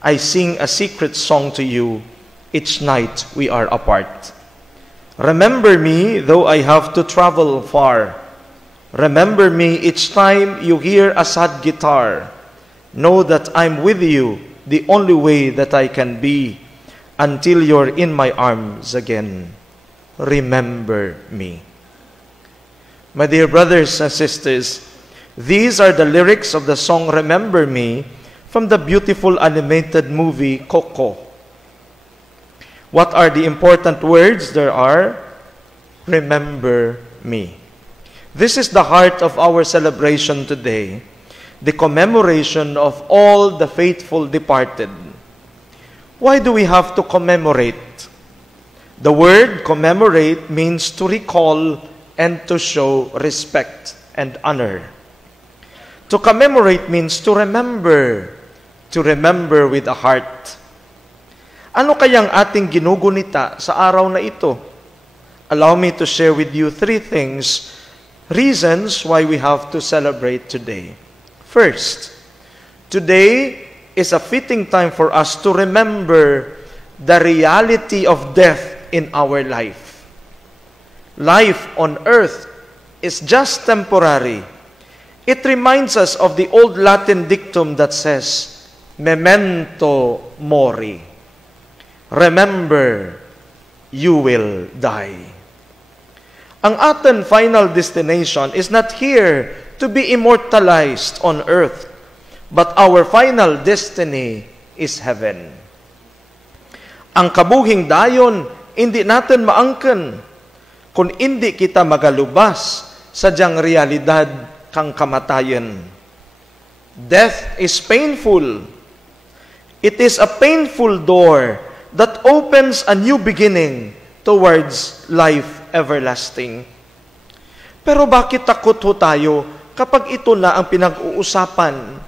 I sing a secret song to you each night we are apart. Remember me, though I have to travel far. Remember me each time you hear a sad guitar. Know that I'm with you, the only way that I can be, until you're in my arms again. Remember me. My dear brothers and sisters, these are the lyrics of the song Remember Me from the beautiful animated movie Coco. What are the important words there are? Remember me. This is the heart of our celebration today, the commemoration of all the faithful departed. Why do we have to commemorate? The word commemorate means to recall and to show respect and honor. To commemorate means to remember with a heart. Ano kayang ating ginugunita sa araw na ito? Allow me to share with you 3 reasons why we have to celebrate today. First, today is a fitting time for us to remember the reality of death in our life. Life on earth is just temporary. It reminds us of the old Latin dictum that says, memento mori. Remember, you will die. Ang ating final destination is not here to be immortalized on earth, but our final destiny is heaven. Ang kabuhing dayon, hindi natin maangken kung hindi kita magalubas sa diyang realidad kang kamatayan. Death is painful. It is a painful door that opens a new beginning towards life everlasting. Pero bakit takot ho tayo kapag ito na ang pinag-uusapan?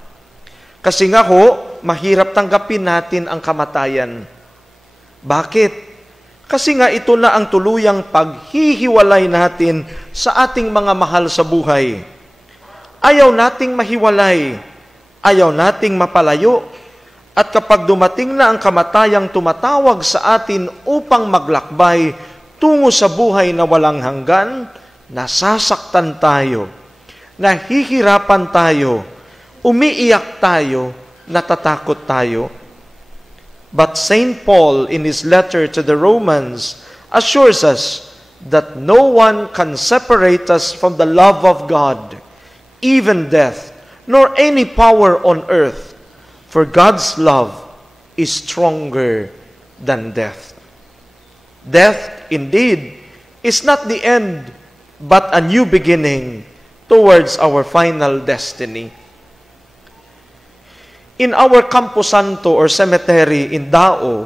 Kasi nga ho, mahirap tanggapin natin ang kamatayan. Bakit? Kasi nga ito na ang tuluyang paghihiwalay natin sa ating mga mahal sa buhay. Ayaw nating mahiwalay, ayaw nating mapalayo, at kapag dumating na ang kamatayang tumatawag sa atin upang maglakbay tungo sa buhay na walang hanggan, nasasaktan tayo, nahihirapan tayo, umiiyak tayo, natatakot tayo. But St. Paul, in his letter to the Romans, assures us that no one can separate us from the love of God, even death, nor any power on earth, for God's love is stronger than death. Death, indeed, is not the end, but a new beginning towards our final destiny. In our Camposanto or cemetery in Dao,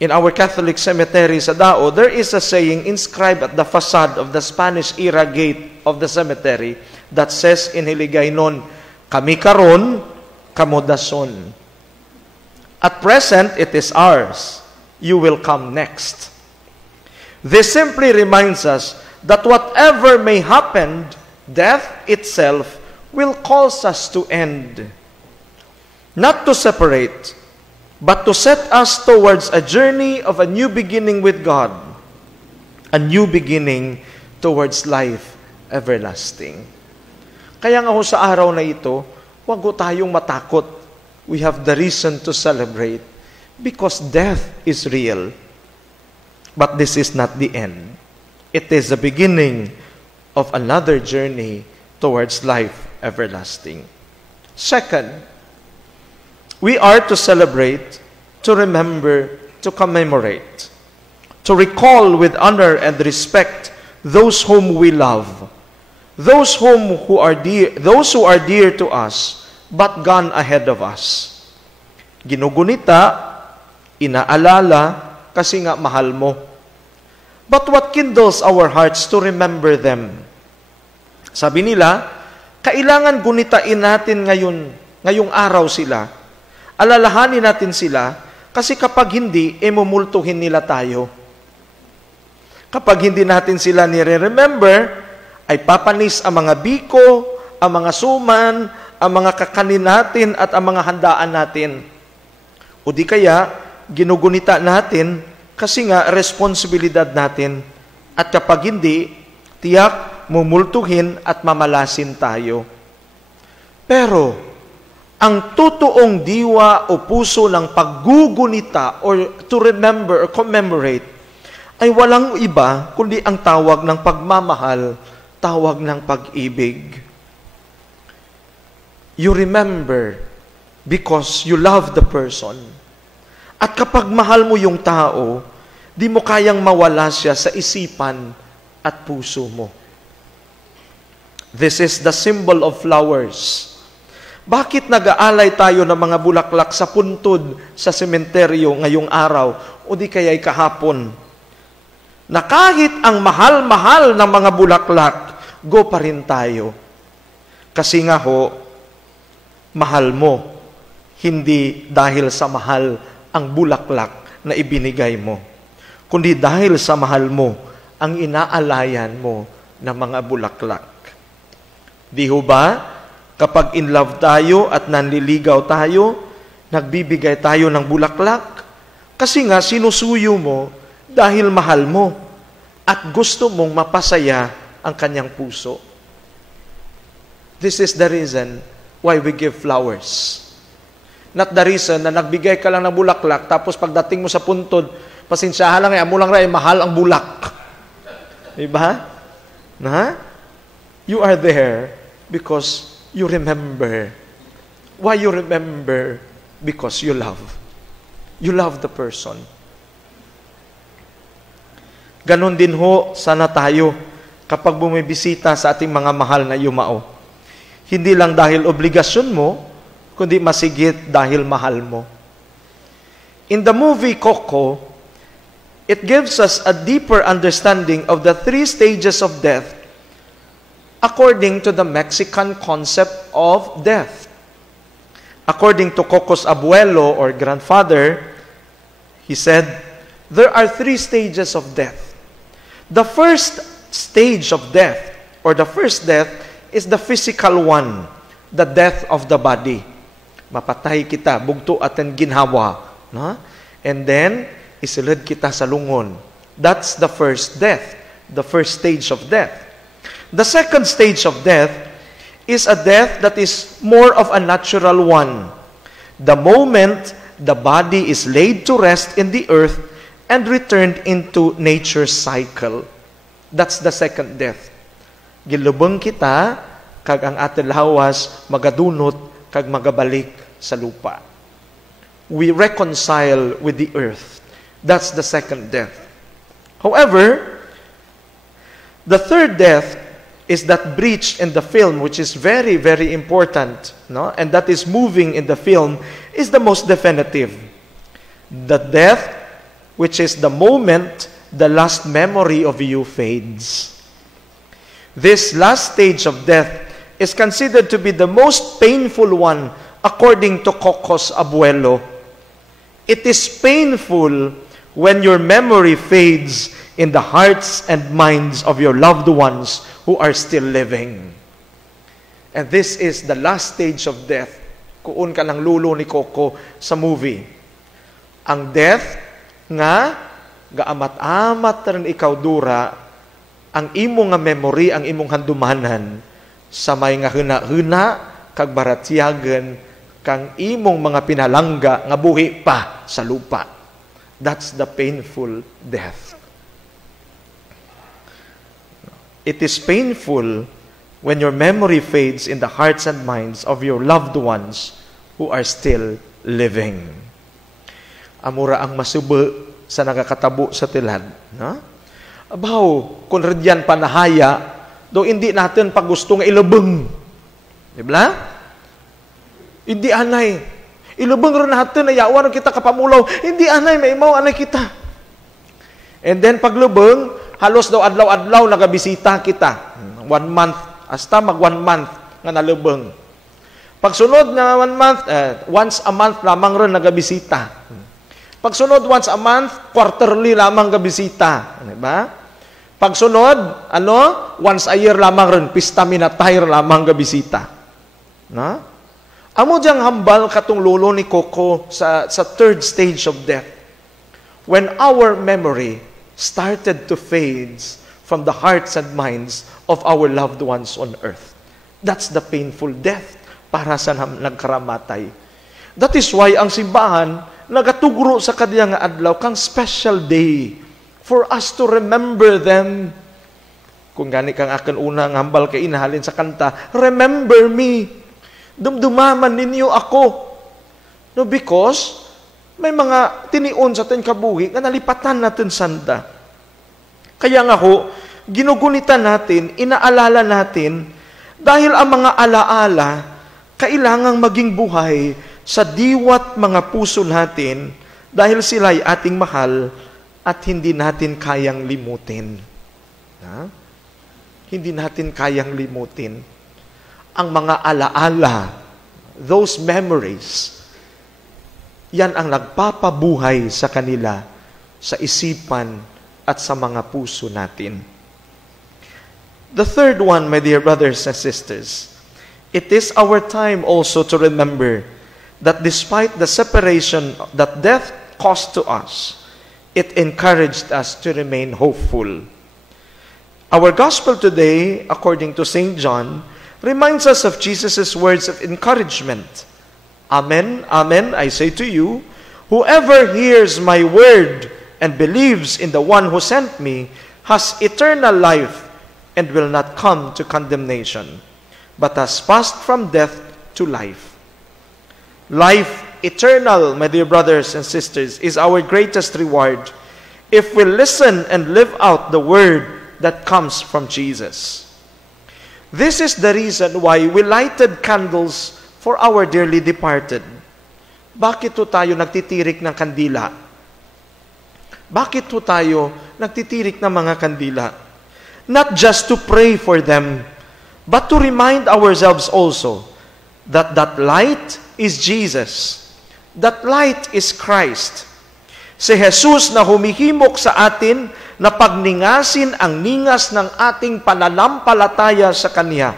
in our Catholic cemetery sa Dao, there is a saying inscribed at the facade of the Spanish-era gate of the cemetery that says in Hiligaynon, "Kami karon, kamo dason." At present, it is ours. You will come next. This simply reminds us that whatever may happen, death itself will cause us to end. Not to separate, but to set us towards a journey of a new beginning with God, a new beginning towards life everlasting. Kaya nga ho sa araw na ito, huwag ho tayong matakot. We have the reason to celebrate because death is real. But this is not the end. It is the beginning of another journey towards life everlasting. Second, we are to celebrate, to remember, to commemorate, to recall with honor and respect those whom we love, those who are dear to us, but gone ahead of us. Ginugunita, inaalala, kasi nga mahal mo. But what kindles our hearts to remember them? Sabi nila, kailangan gunitain natin ngayong araw sila. Alalahanin natin sila, kasi kapag hindi, mumultuhin nila tayo. Kapag hindi natin sila nire-remember, ay papanis ang mga biko, ang mga suman, ang mga kakanin natin at ang mga handaan natin. O di kaya, ginugunita natin kasi nga responsibilidad natin. At kapag hindi, tiyak mumultuhin at mamalasin tayo. Pero, ang totoong diwa o puso ng paggugunita or to remember or commemorate ay walang iba kundi ang tawag ng pagmamahal, tawag ng pag-ibig. You remember because you love the person. At kapag mahal mo yung tao, di mo kayang mawala siya sa isipan at puso mo. This is the symbol of flowers. Bakit nag-aalay tayo ng mga bulaklak sa puntod sa sementeryo ngayong araw o di kaya'y kahapon? Na kahit ang mahal-mahal ng mga bulaklak, go pa rin tayo. Kasi nga ho, mahal mo, hindi dahil sa mahal ang bulaklak na ibinigay mo, kundi dahil sa mahal mo ang inaalayan mo ng mga bulaklak. Di ho ba? Kapag in love tayo at nanliligaw tayo, nagbibigay tayo ng bulaklak. Kasi nga sinusuyo mo dahil mahal mo at gusto mong mapasaya ang kanyang puso. This is the reason why we give flowers. Not the reason na nagbigay ka lang ng bulaklak tapos pagdating mo sa puntod, pasensyahan lang amo lang rin, mahal ang bulak. Diba? Na? You are there because you remember. Why you remember? Because you love. You love the person. Ganon din ho, sana tayo kapag bumibisita sa ating mga mahal na yumao. Hindi lang dahil obligasyon mo, kundi masigit dahil mahal mo. In the movie Coco, it gives us a deeper understanding of the 3 stages of death according to the Mexican concept of death. According to Coco's abuelo or grandfather, he said, there are 3 stages of death. The first stage of death, or the first death, is the physical one, the death of the body. Mapatay kita, bugto aten ginhawa. No? And then, isulod kita sa lungon. That's the first death, the first stage of death. The second stage of death is a death that is more of a natural one. The moment the body is laid to rest in the earth and returned into nature's cycle. That's the second death. Gilubong kita, kag ang ating lawas, magadunot, kag magabalik sa lupa. We reconcile with the earth. That's the second death. However, the third death is that breach in the film, which is very, very important, no? And that is moving in the film, is the most definitive. The death, which is the moment the last memory of you fades. This last stage of death is considered to be the most painful one according to Coco's abuelo. It is painful when your memory fades in the hearts and minds of your loved ones who are still living. And this is the last stage of death. Kuun ka ng lulo ni Coco sa movie. Ang death nga, gaamat-amat rin ikaw dura, ang imong nga memory, ang imong handumanan, sa may nga huna-huna, kag baratyagan, kang imong mga pinalangga, nga buhi pa sa lupa. That's the painful death. It is painful when your memory fades in the hearts and minds of your loved ones who are still living. Amura ang masubo sa nagakatabo sa tilad. No? Abaw, kung radyan panahaya, do hindi natin pag gusto nga ilubeng. Diba? Hindi anay. Ilubeng rin natin, ayawan kita kapamulaw. Hindi anay, may imaw anay kita. And then paglubeng, halos daw adlaw-adlaw nagabisita kita. 1 month, hasta mag 1 month nga nalubeng. Pagsunod na 1 month, once a month lamang rin nagabisita. Pagsunod once a month, quarterly lamang gabisita. Diba? Pagsunod, once a year lamang rin, pista minatayr lamang gabisita. Na? Amo diyang hambal katong lolo ni Coco sa third stage of death. When our memory started to fade from the hearts and minds of our loved ones on earth. That's the painful death para sa nagkaramatay. That is why ang simbahan nagatugro sa kadiyang adlaw kang special day for us to remember them. Kung gani kang akan unang hambal kay inahalin sa kanta, remember me. Dumdumaman ninyo ako. No, because may mga tinion sa ating kabuhi na nalipatan natin sanda. Kaya nga ho, ginugunitan natin, inaalala natin, dahil ang mga alaala, kailangang maging buhay sa diwat mga puso natin, dahil sila'y ating mahal at hindi natin kayang limutin. Ha? Hindi natin kayang limutin. Ang mga alaala, those memories, yan ang nagpapabuhay sa kanila, sa isipan at sa mga puso natin. The third one, my dear brothers and sisters, it is our time also to remember that despite the separation that death caused to us, it encouraged us to remain hopeful. Our gospel today, according to St. John, reminds us of Jesus' words of encouragement. Amen, amen, I say to you, whoever hears my word and believes in the one who sent me has eternal life and will not come to condemnation, but has passed from death to life. Life eternal, my dear brothers and sisters, is our greatest reward if we listen and live out the word that comes from Jesus. This is the reason why we lighted candles for our dearly departed. Bakit po tayo nagtitirik ng kandila? Bakit po tayo nagtitirik ng mga kandila? Not just to pray for them, but to remind ourselves also that that light is Jesus. That light is Christ. Si Jesus na humihimok sa atin na pagningasin ang ningas ng ating pananampalataya sa Kanya.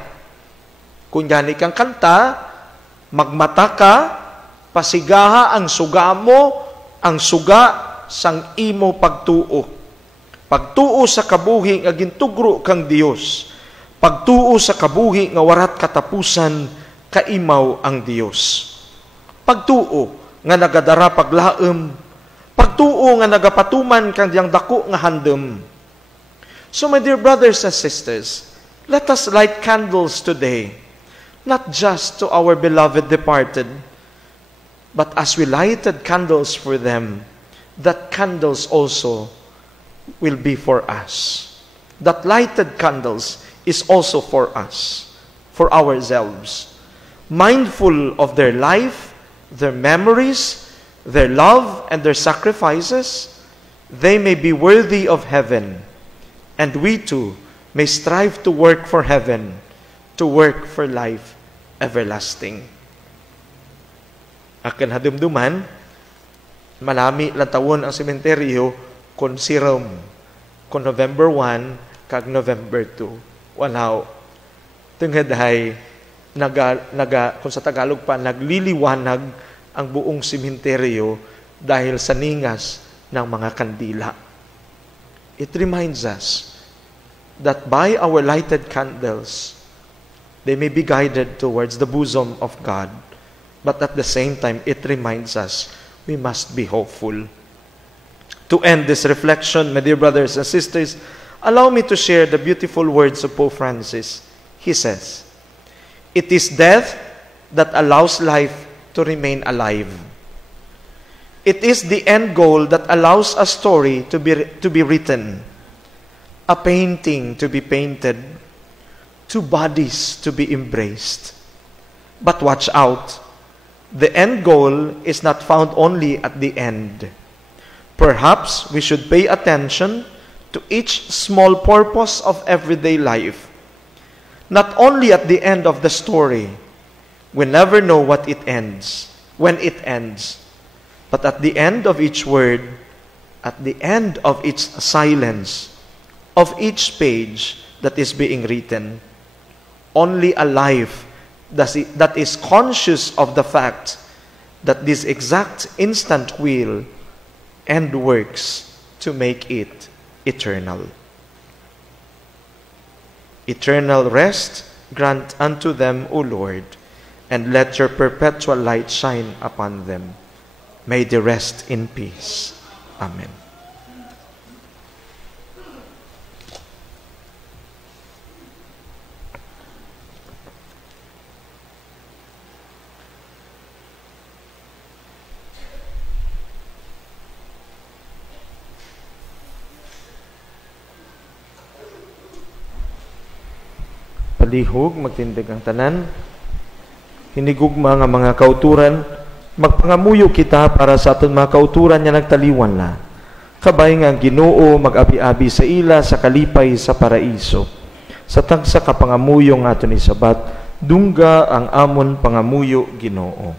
Kung gani kang kanta, magmata ka, pasigaha ang suga mo, ang suga sang imo pagtuo. Pagtuo sa kabuhi nga gintugro kang Dios. Pagtuo sa kabuhi nga warat katapusan, kaimaw ang Dios. Pagtuo nga nagadara paglaem, pagtuo nga nagapatuman kang diyang dako nga handem. So my dear brothers and sisters, let us light candles today, not just to our beloved departed, but as we lighted candles for them, that candles also will be for us. That lighted candles is also for us, for ourselves. Mindful of their life, their memories, their love, and their sacrifices, they may be worthy of heaven, and we too may strive to work for heaven, to work for life everlasting. Akan hadumduman, malami lang tawon ang sementeryo kon sirom, kon November 1 kag November 2. Walaw, tunghaday, kung sa Tagalog pa, nagliliwanag ang buong sementeryo dahil sa ningas ng mga kandila. It reminds us that by our lighted candles, they may be guided towards the bosom of God. But at the same time, it reminds us we must be hopeful. To end this reflection, my dear brothers and sisters, Allow me to share the beautiful words of Pope Francis. He says, "It is death that allows life to remain alive. It is the end goal that allows a story to be written, a painting to be painted, two bodies to be embraced. But watch out, the end goal is not found only at the end. Perhaps we should pay attention to each small purpose of everyday life. Not only at the end of the story, we never know when it ends, but at the end of each word, at the end of each silence, of each page that is being written, only a life that is conscious of the fact that this exact instant will end works to make it eternal. Eternal rest grant unto them, O Lord, and let your perpetual light shine upon them. May they rest in peace. Amen. Palihog, magtindig ang tanan. Hinigugma nga mga kauturan, magpangamuyo kita para sa aton mga kauturan nga nagtaliwan na. Kabay nga Ginoo mag-abi-abi sa ila sa kalipay sa paraiso. Sa tagsa kapangamuyo nga aton isabat, dungga ang amon pangamuyo Ginoo.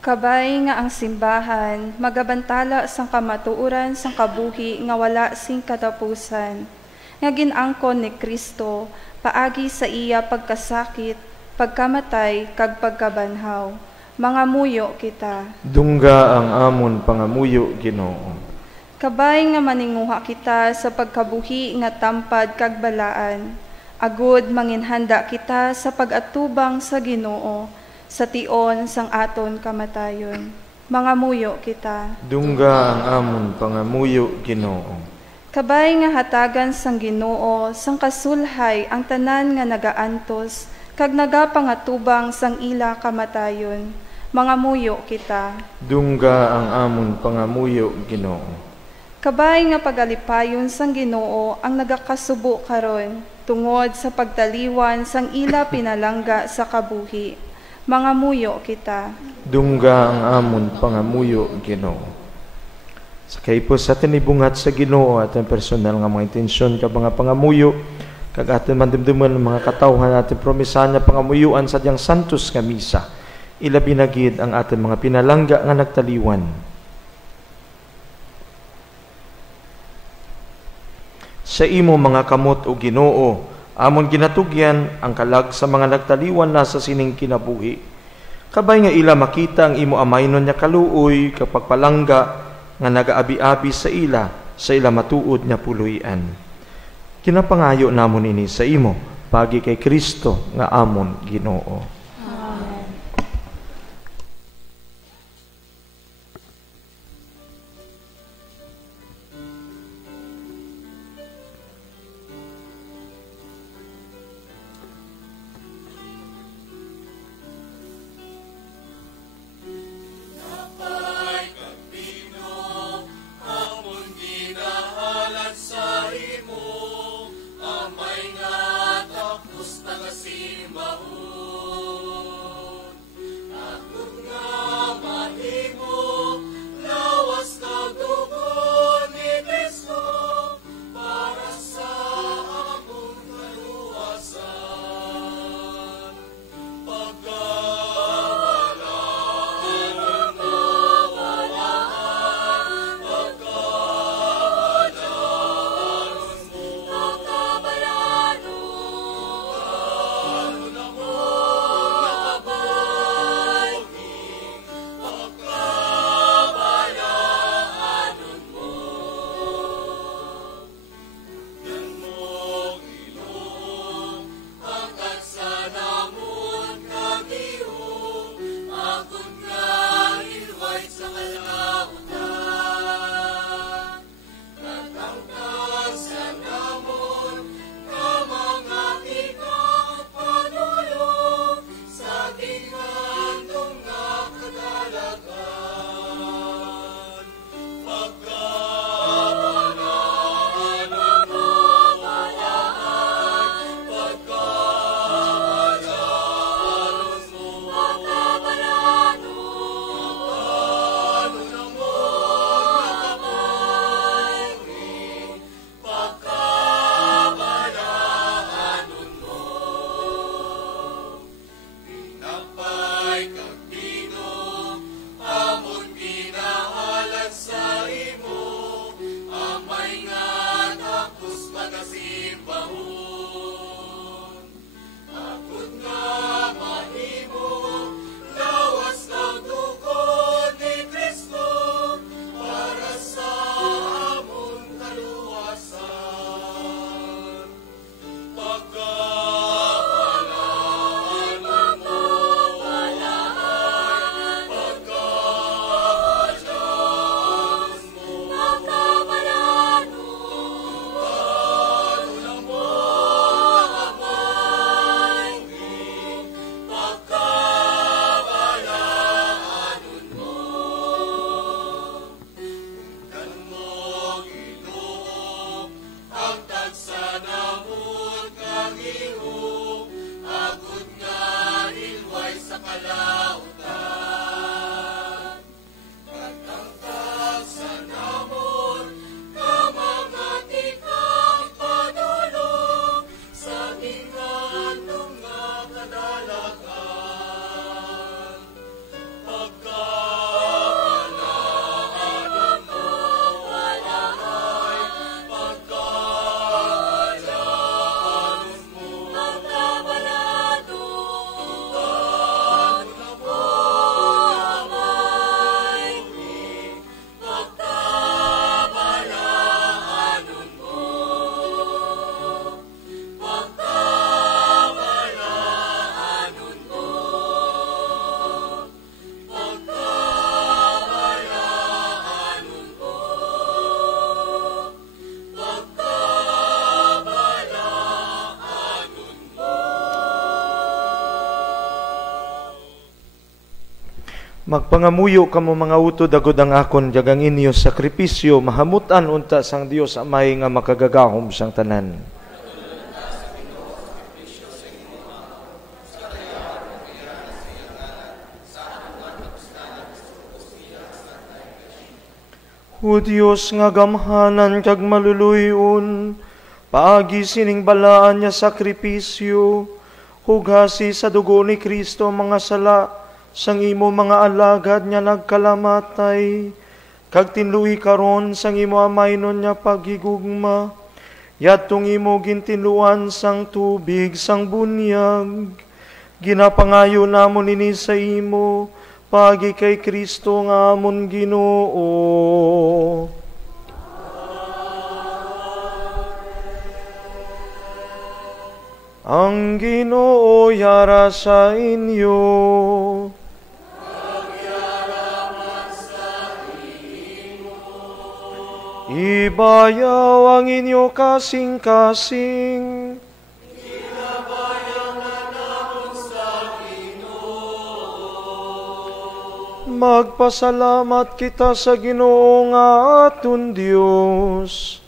Kabay nga ang simbahan, magabantala sang kamatuoran sang kabuhi nga wala sing katapusan. Nga ginangkon ni Kristo, paagi sa iya pagkasakit, pagkamatay, kag pagkabanhaw. Mangamuyo kita. Dungga ang amon pangamuyo Ginoo. Kabay nga maninguha kita sa pagkabuhi nga tampad kag balaan. Agud manginhanda kita sa pag-atubang sa Ginoo, sa tion sang aton kamatayon. Mangamuyo kita. Dungga ang amon pangamuyo Ginoo. Kabay nga hatagan sang Ginoo, sang kasulhay ang tanan nga nagaantos, kag nagapangatubang sang ila kamatayon. Mangamuyo kita. Dungga ang amon pangamuyo Ginoo. Kabay nga pagalipayon sang Ginoo ang nagakasubo karon, tungod sa pagtaliwan sang ila pinalangga sa kabuhi. Mangamuyo kita. Dungga ang amon pangamuyo Ginoo. Sakay po sa atin ibungat sa Ginoo ating personal nga mga intensyon ka mga pangamuyo, kag atin mandimduman mga katawhan ating promisan nga pangamuyuan sa diyang santos nga misa. Ilabi na gid ang ating mga pinalangga nga nagtaliwan. Sa imo mga kamot o Ginoo, amon ginatugyan ang kalag sa mga nagtaliwan na sa sining kinabuhi. Kabay nga ila makita ang imo amaynon nya kaluoy kapag palangga nga nagaabi-abi sa ila matuod nya puluyan. Kinapangayo namon ini sa imo, pagi kay Kristo nga amon Ginoo. Magpangamuyo kamo mga utod agud ang akon jagang inyo sakripisyo mahamutan unta sang Dios Amay nga makagagahom sang tanan. O Diyos nga gamhanan kag maluluyon, paagi sining balaan niya sakripisyo, hugasi sa dugo ni Kristo mga sala, sang imo mga alagad niya nagkalamatay, kag tinluwi karon sang imo amaynon niya paghigugma, yatong imo gintinluan sang tubig sang bunyag, ginapangayo namon ini sa imo, pagi kay Kristo nga amon Ginoo. Ang Ginoo yara sa inyo. Ibayaw ang inyo kasing-kasing. Magpasalamat kita sa Ginoo nga aton Dios.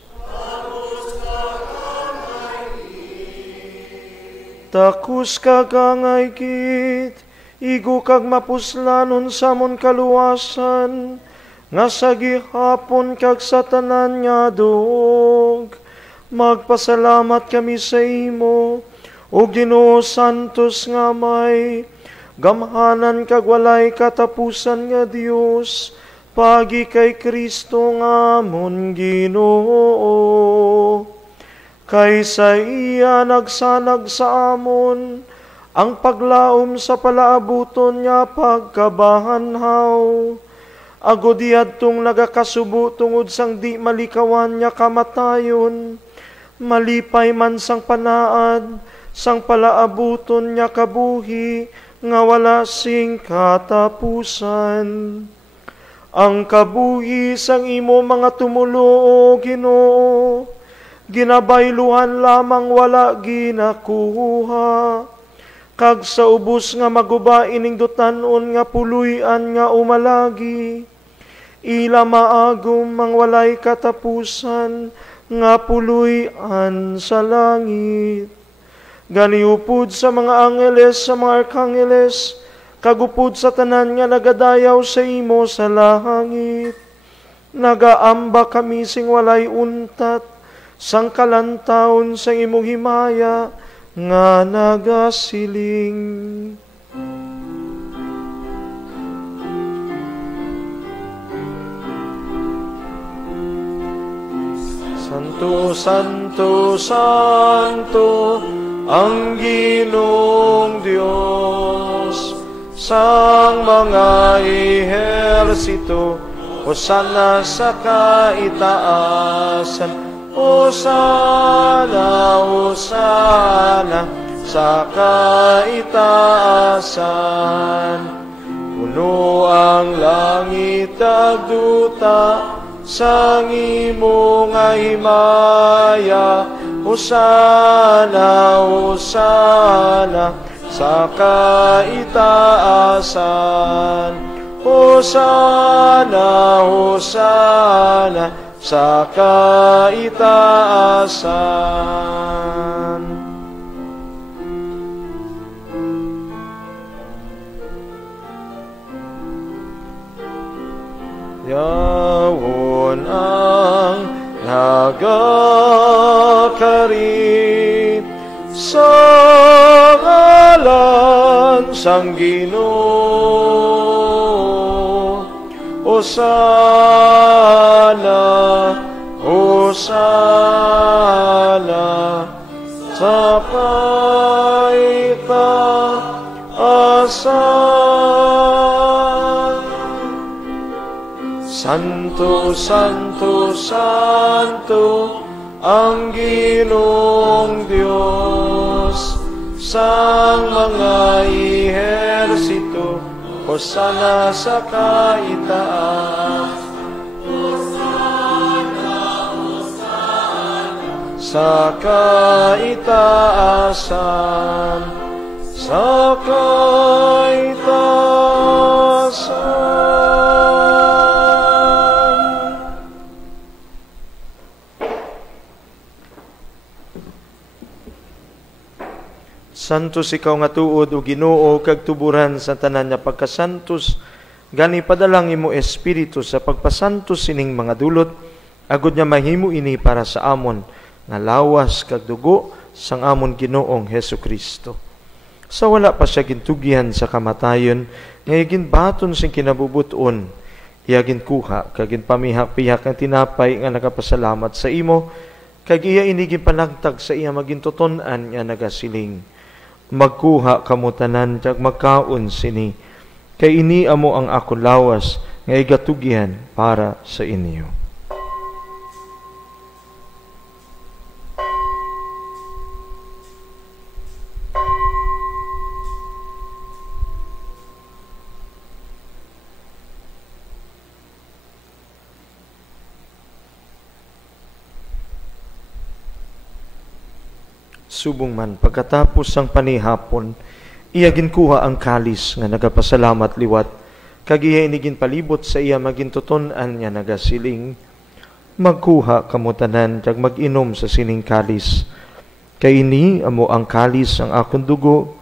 Takus kagangay kit, igo kag mapuslanon sa mon kaluwasan, nga sa gihapon kag sa tanan nga duog. Magpasalamat kami sa imo, o Ginoo Santos nga may, gamhanan kag walay katapusan nga Dios, pagi kay Kristo nga amon Ginoo. Kaysa iya nagsanag sa amon, ang paglaom sa palaabuton niya pagkabahanhaw. Agod iyadtong nagakasubo tungod sang di malikawan niya kamatayon, malipay man sang panaad, sang palaabuton niya kabuhi, nga wala sing katapusan. Ang kabuhi sang imo mga tumulo o Ginoo, ginabayluhan lamang wala ginakuha. Kag sa ubos nga maguba ining dutanon nga puluyan nga umalagi, ila maagom mang walay katapusan nga puluyan sa langit. Ganiupod sa mga angeles, sa mga arkangeles, kagupod sa tanan nga nagadayaw sa imo sa langit. Nagaamba kami sing walay untat, sang kalantawon sa imong himaya, nga nagasiling. Santo, Santo, Santo, ang Ginoong Diyos, sang mga ehersito, Hosana sa kaitaasan, Hosana, Hosana sa kaitaasan. Puno ang langit at duta, sang imo nga himaya, Hosana, Hosana sa kaitaasan. Hosana, Hosana sa kaitaasan. Yawon ang nagakari sa ngalan sang Ginoo. Hosana, Hosana sa kaitaasan. Santo, Santo, Santo, ang Ginoong Diyos, sang mga ehersito, Hosana sa kaitaasan. Sa kaitaasan, sa kaitaasan. Santos ikaw nga tuod o Ginoo kag tuburan sa tanan nga pagkasantos, gani padalang imo espiritu sa pagpasantos sining mga dulot, agud nga mahimo ini para sa amon nga lawas kag dugo sang amon Ginoong Hesukristo. Sa wala pa siya gintugyan sa kamatayon, nga ginbaton sing kinabubuton, iya ginkuha kag ginpamihak-pihak ang tinapay nga nagapasalamat sa imo, kag iya inigin panagtag sa iya magintuton-an nga nagasiling. Magkuha kamo tanan kag magkaon sini, kay ini amo ang akon lawas nga igatugyan para sa inyo. Subong man, pagkatapos ang panihapon, iya ginkuha ang kalis nga nagapasalamat liwat, kag iya inigin palibot sa iya magintuton-an nga nagasiling. Magkuha kamo tanan kag mag-inom sa sining kalis. Kay ini amo ang kalis ang akon dugo,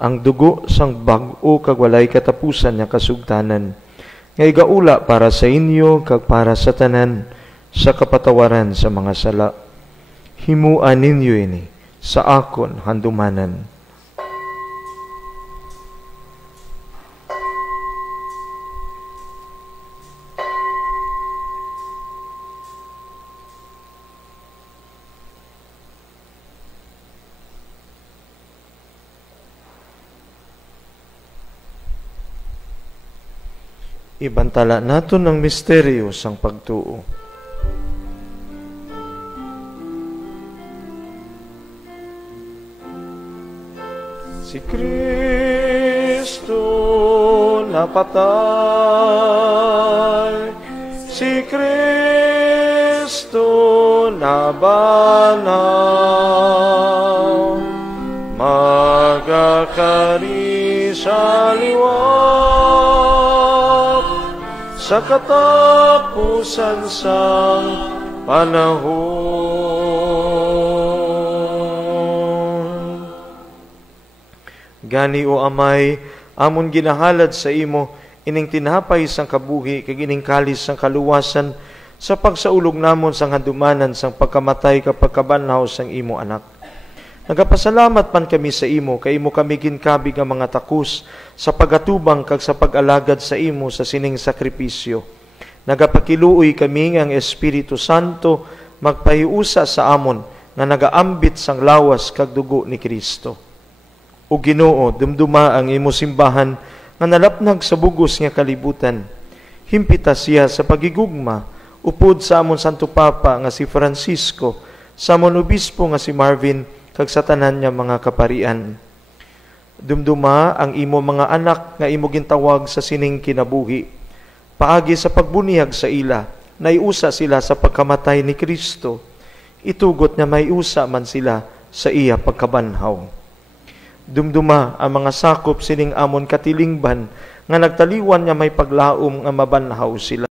ang dugo sang bag-o kag walay katapusan nga kasugtanan. Nga igaula para sa inyo kag para sa tanan sa kapatawaran sa mga sala. Himuan ninyo ini sa akon handumanan. Ibantala naton ang misteryo sang pagtuo. Si Kristo napatay, si Kristo nabanaw, magakari sa liwat, sa katapusan sang panahon. Gani o Amay, amon ginahalad sa imo, ining tinapay sang kabuhi, kag ining kalis sang kaluwasan, sa pagsaulog namon sang handumanan sang pagkamatay kapag kabanhaw sang imo anak. Nagapasalamat man kami sa imo, kay imo kami ginkabi nga mga takus, sa pagatubang kag sa pag-alagad sa imo sa sining sakripisyo. Nagapakiluoy kami nga ang Espiritu Santo magpahiusa sa amon, nga nagaambit sang lawas kag dugo ni Kristo. O Ginoo, dumduma ang imo simbahan nga nalapnag sa bugos nga kalibutan. Himpita siya sa pagigugma, upod sa amon Santo Papa nga si Francisco, sa amon Obispo nga si Marvin, kag sa tanan niya mga kaparian. Dumduma ang imo mga anak nga imo gintawag sa sining kinabuhi. Paagi sa pagbunyag sa ila, naiusa sila sa pagkamatay ni Kristo. Itugot nga maiusa man sila sa iya pagkabanhaw. Dumduma ang mga sakop sining amon katilingban nga nagtaliwan nga may paglaom nga mabanhaw sila.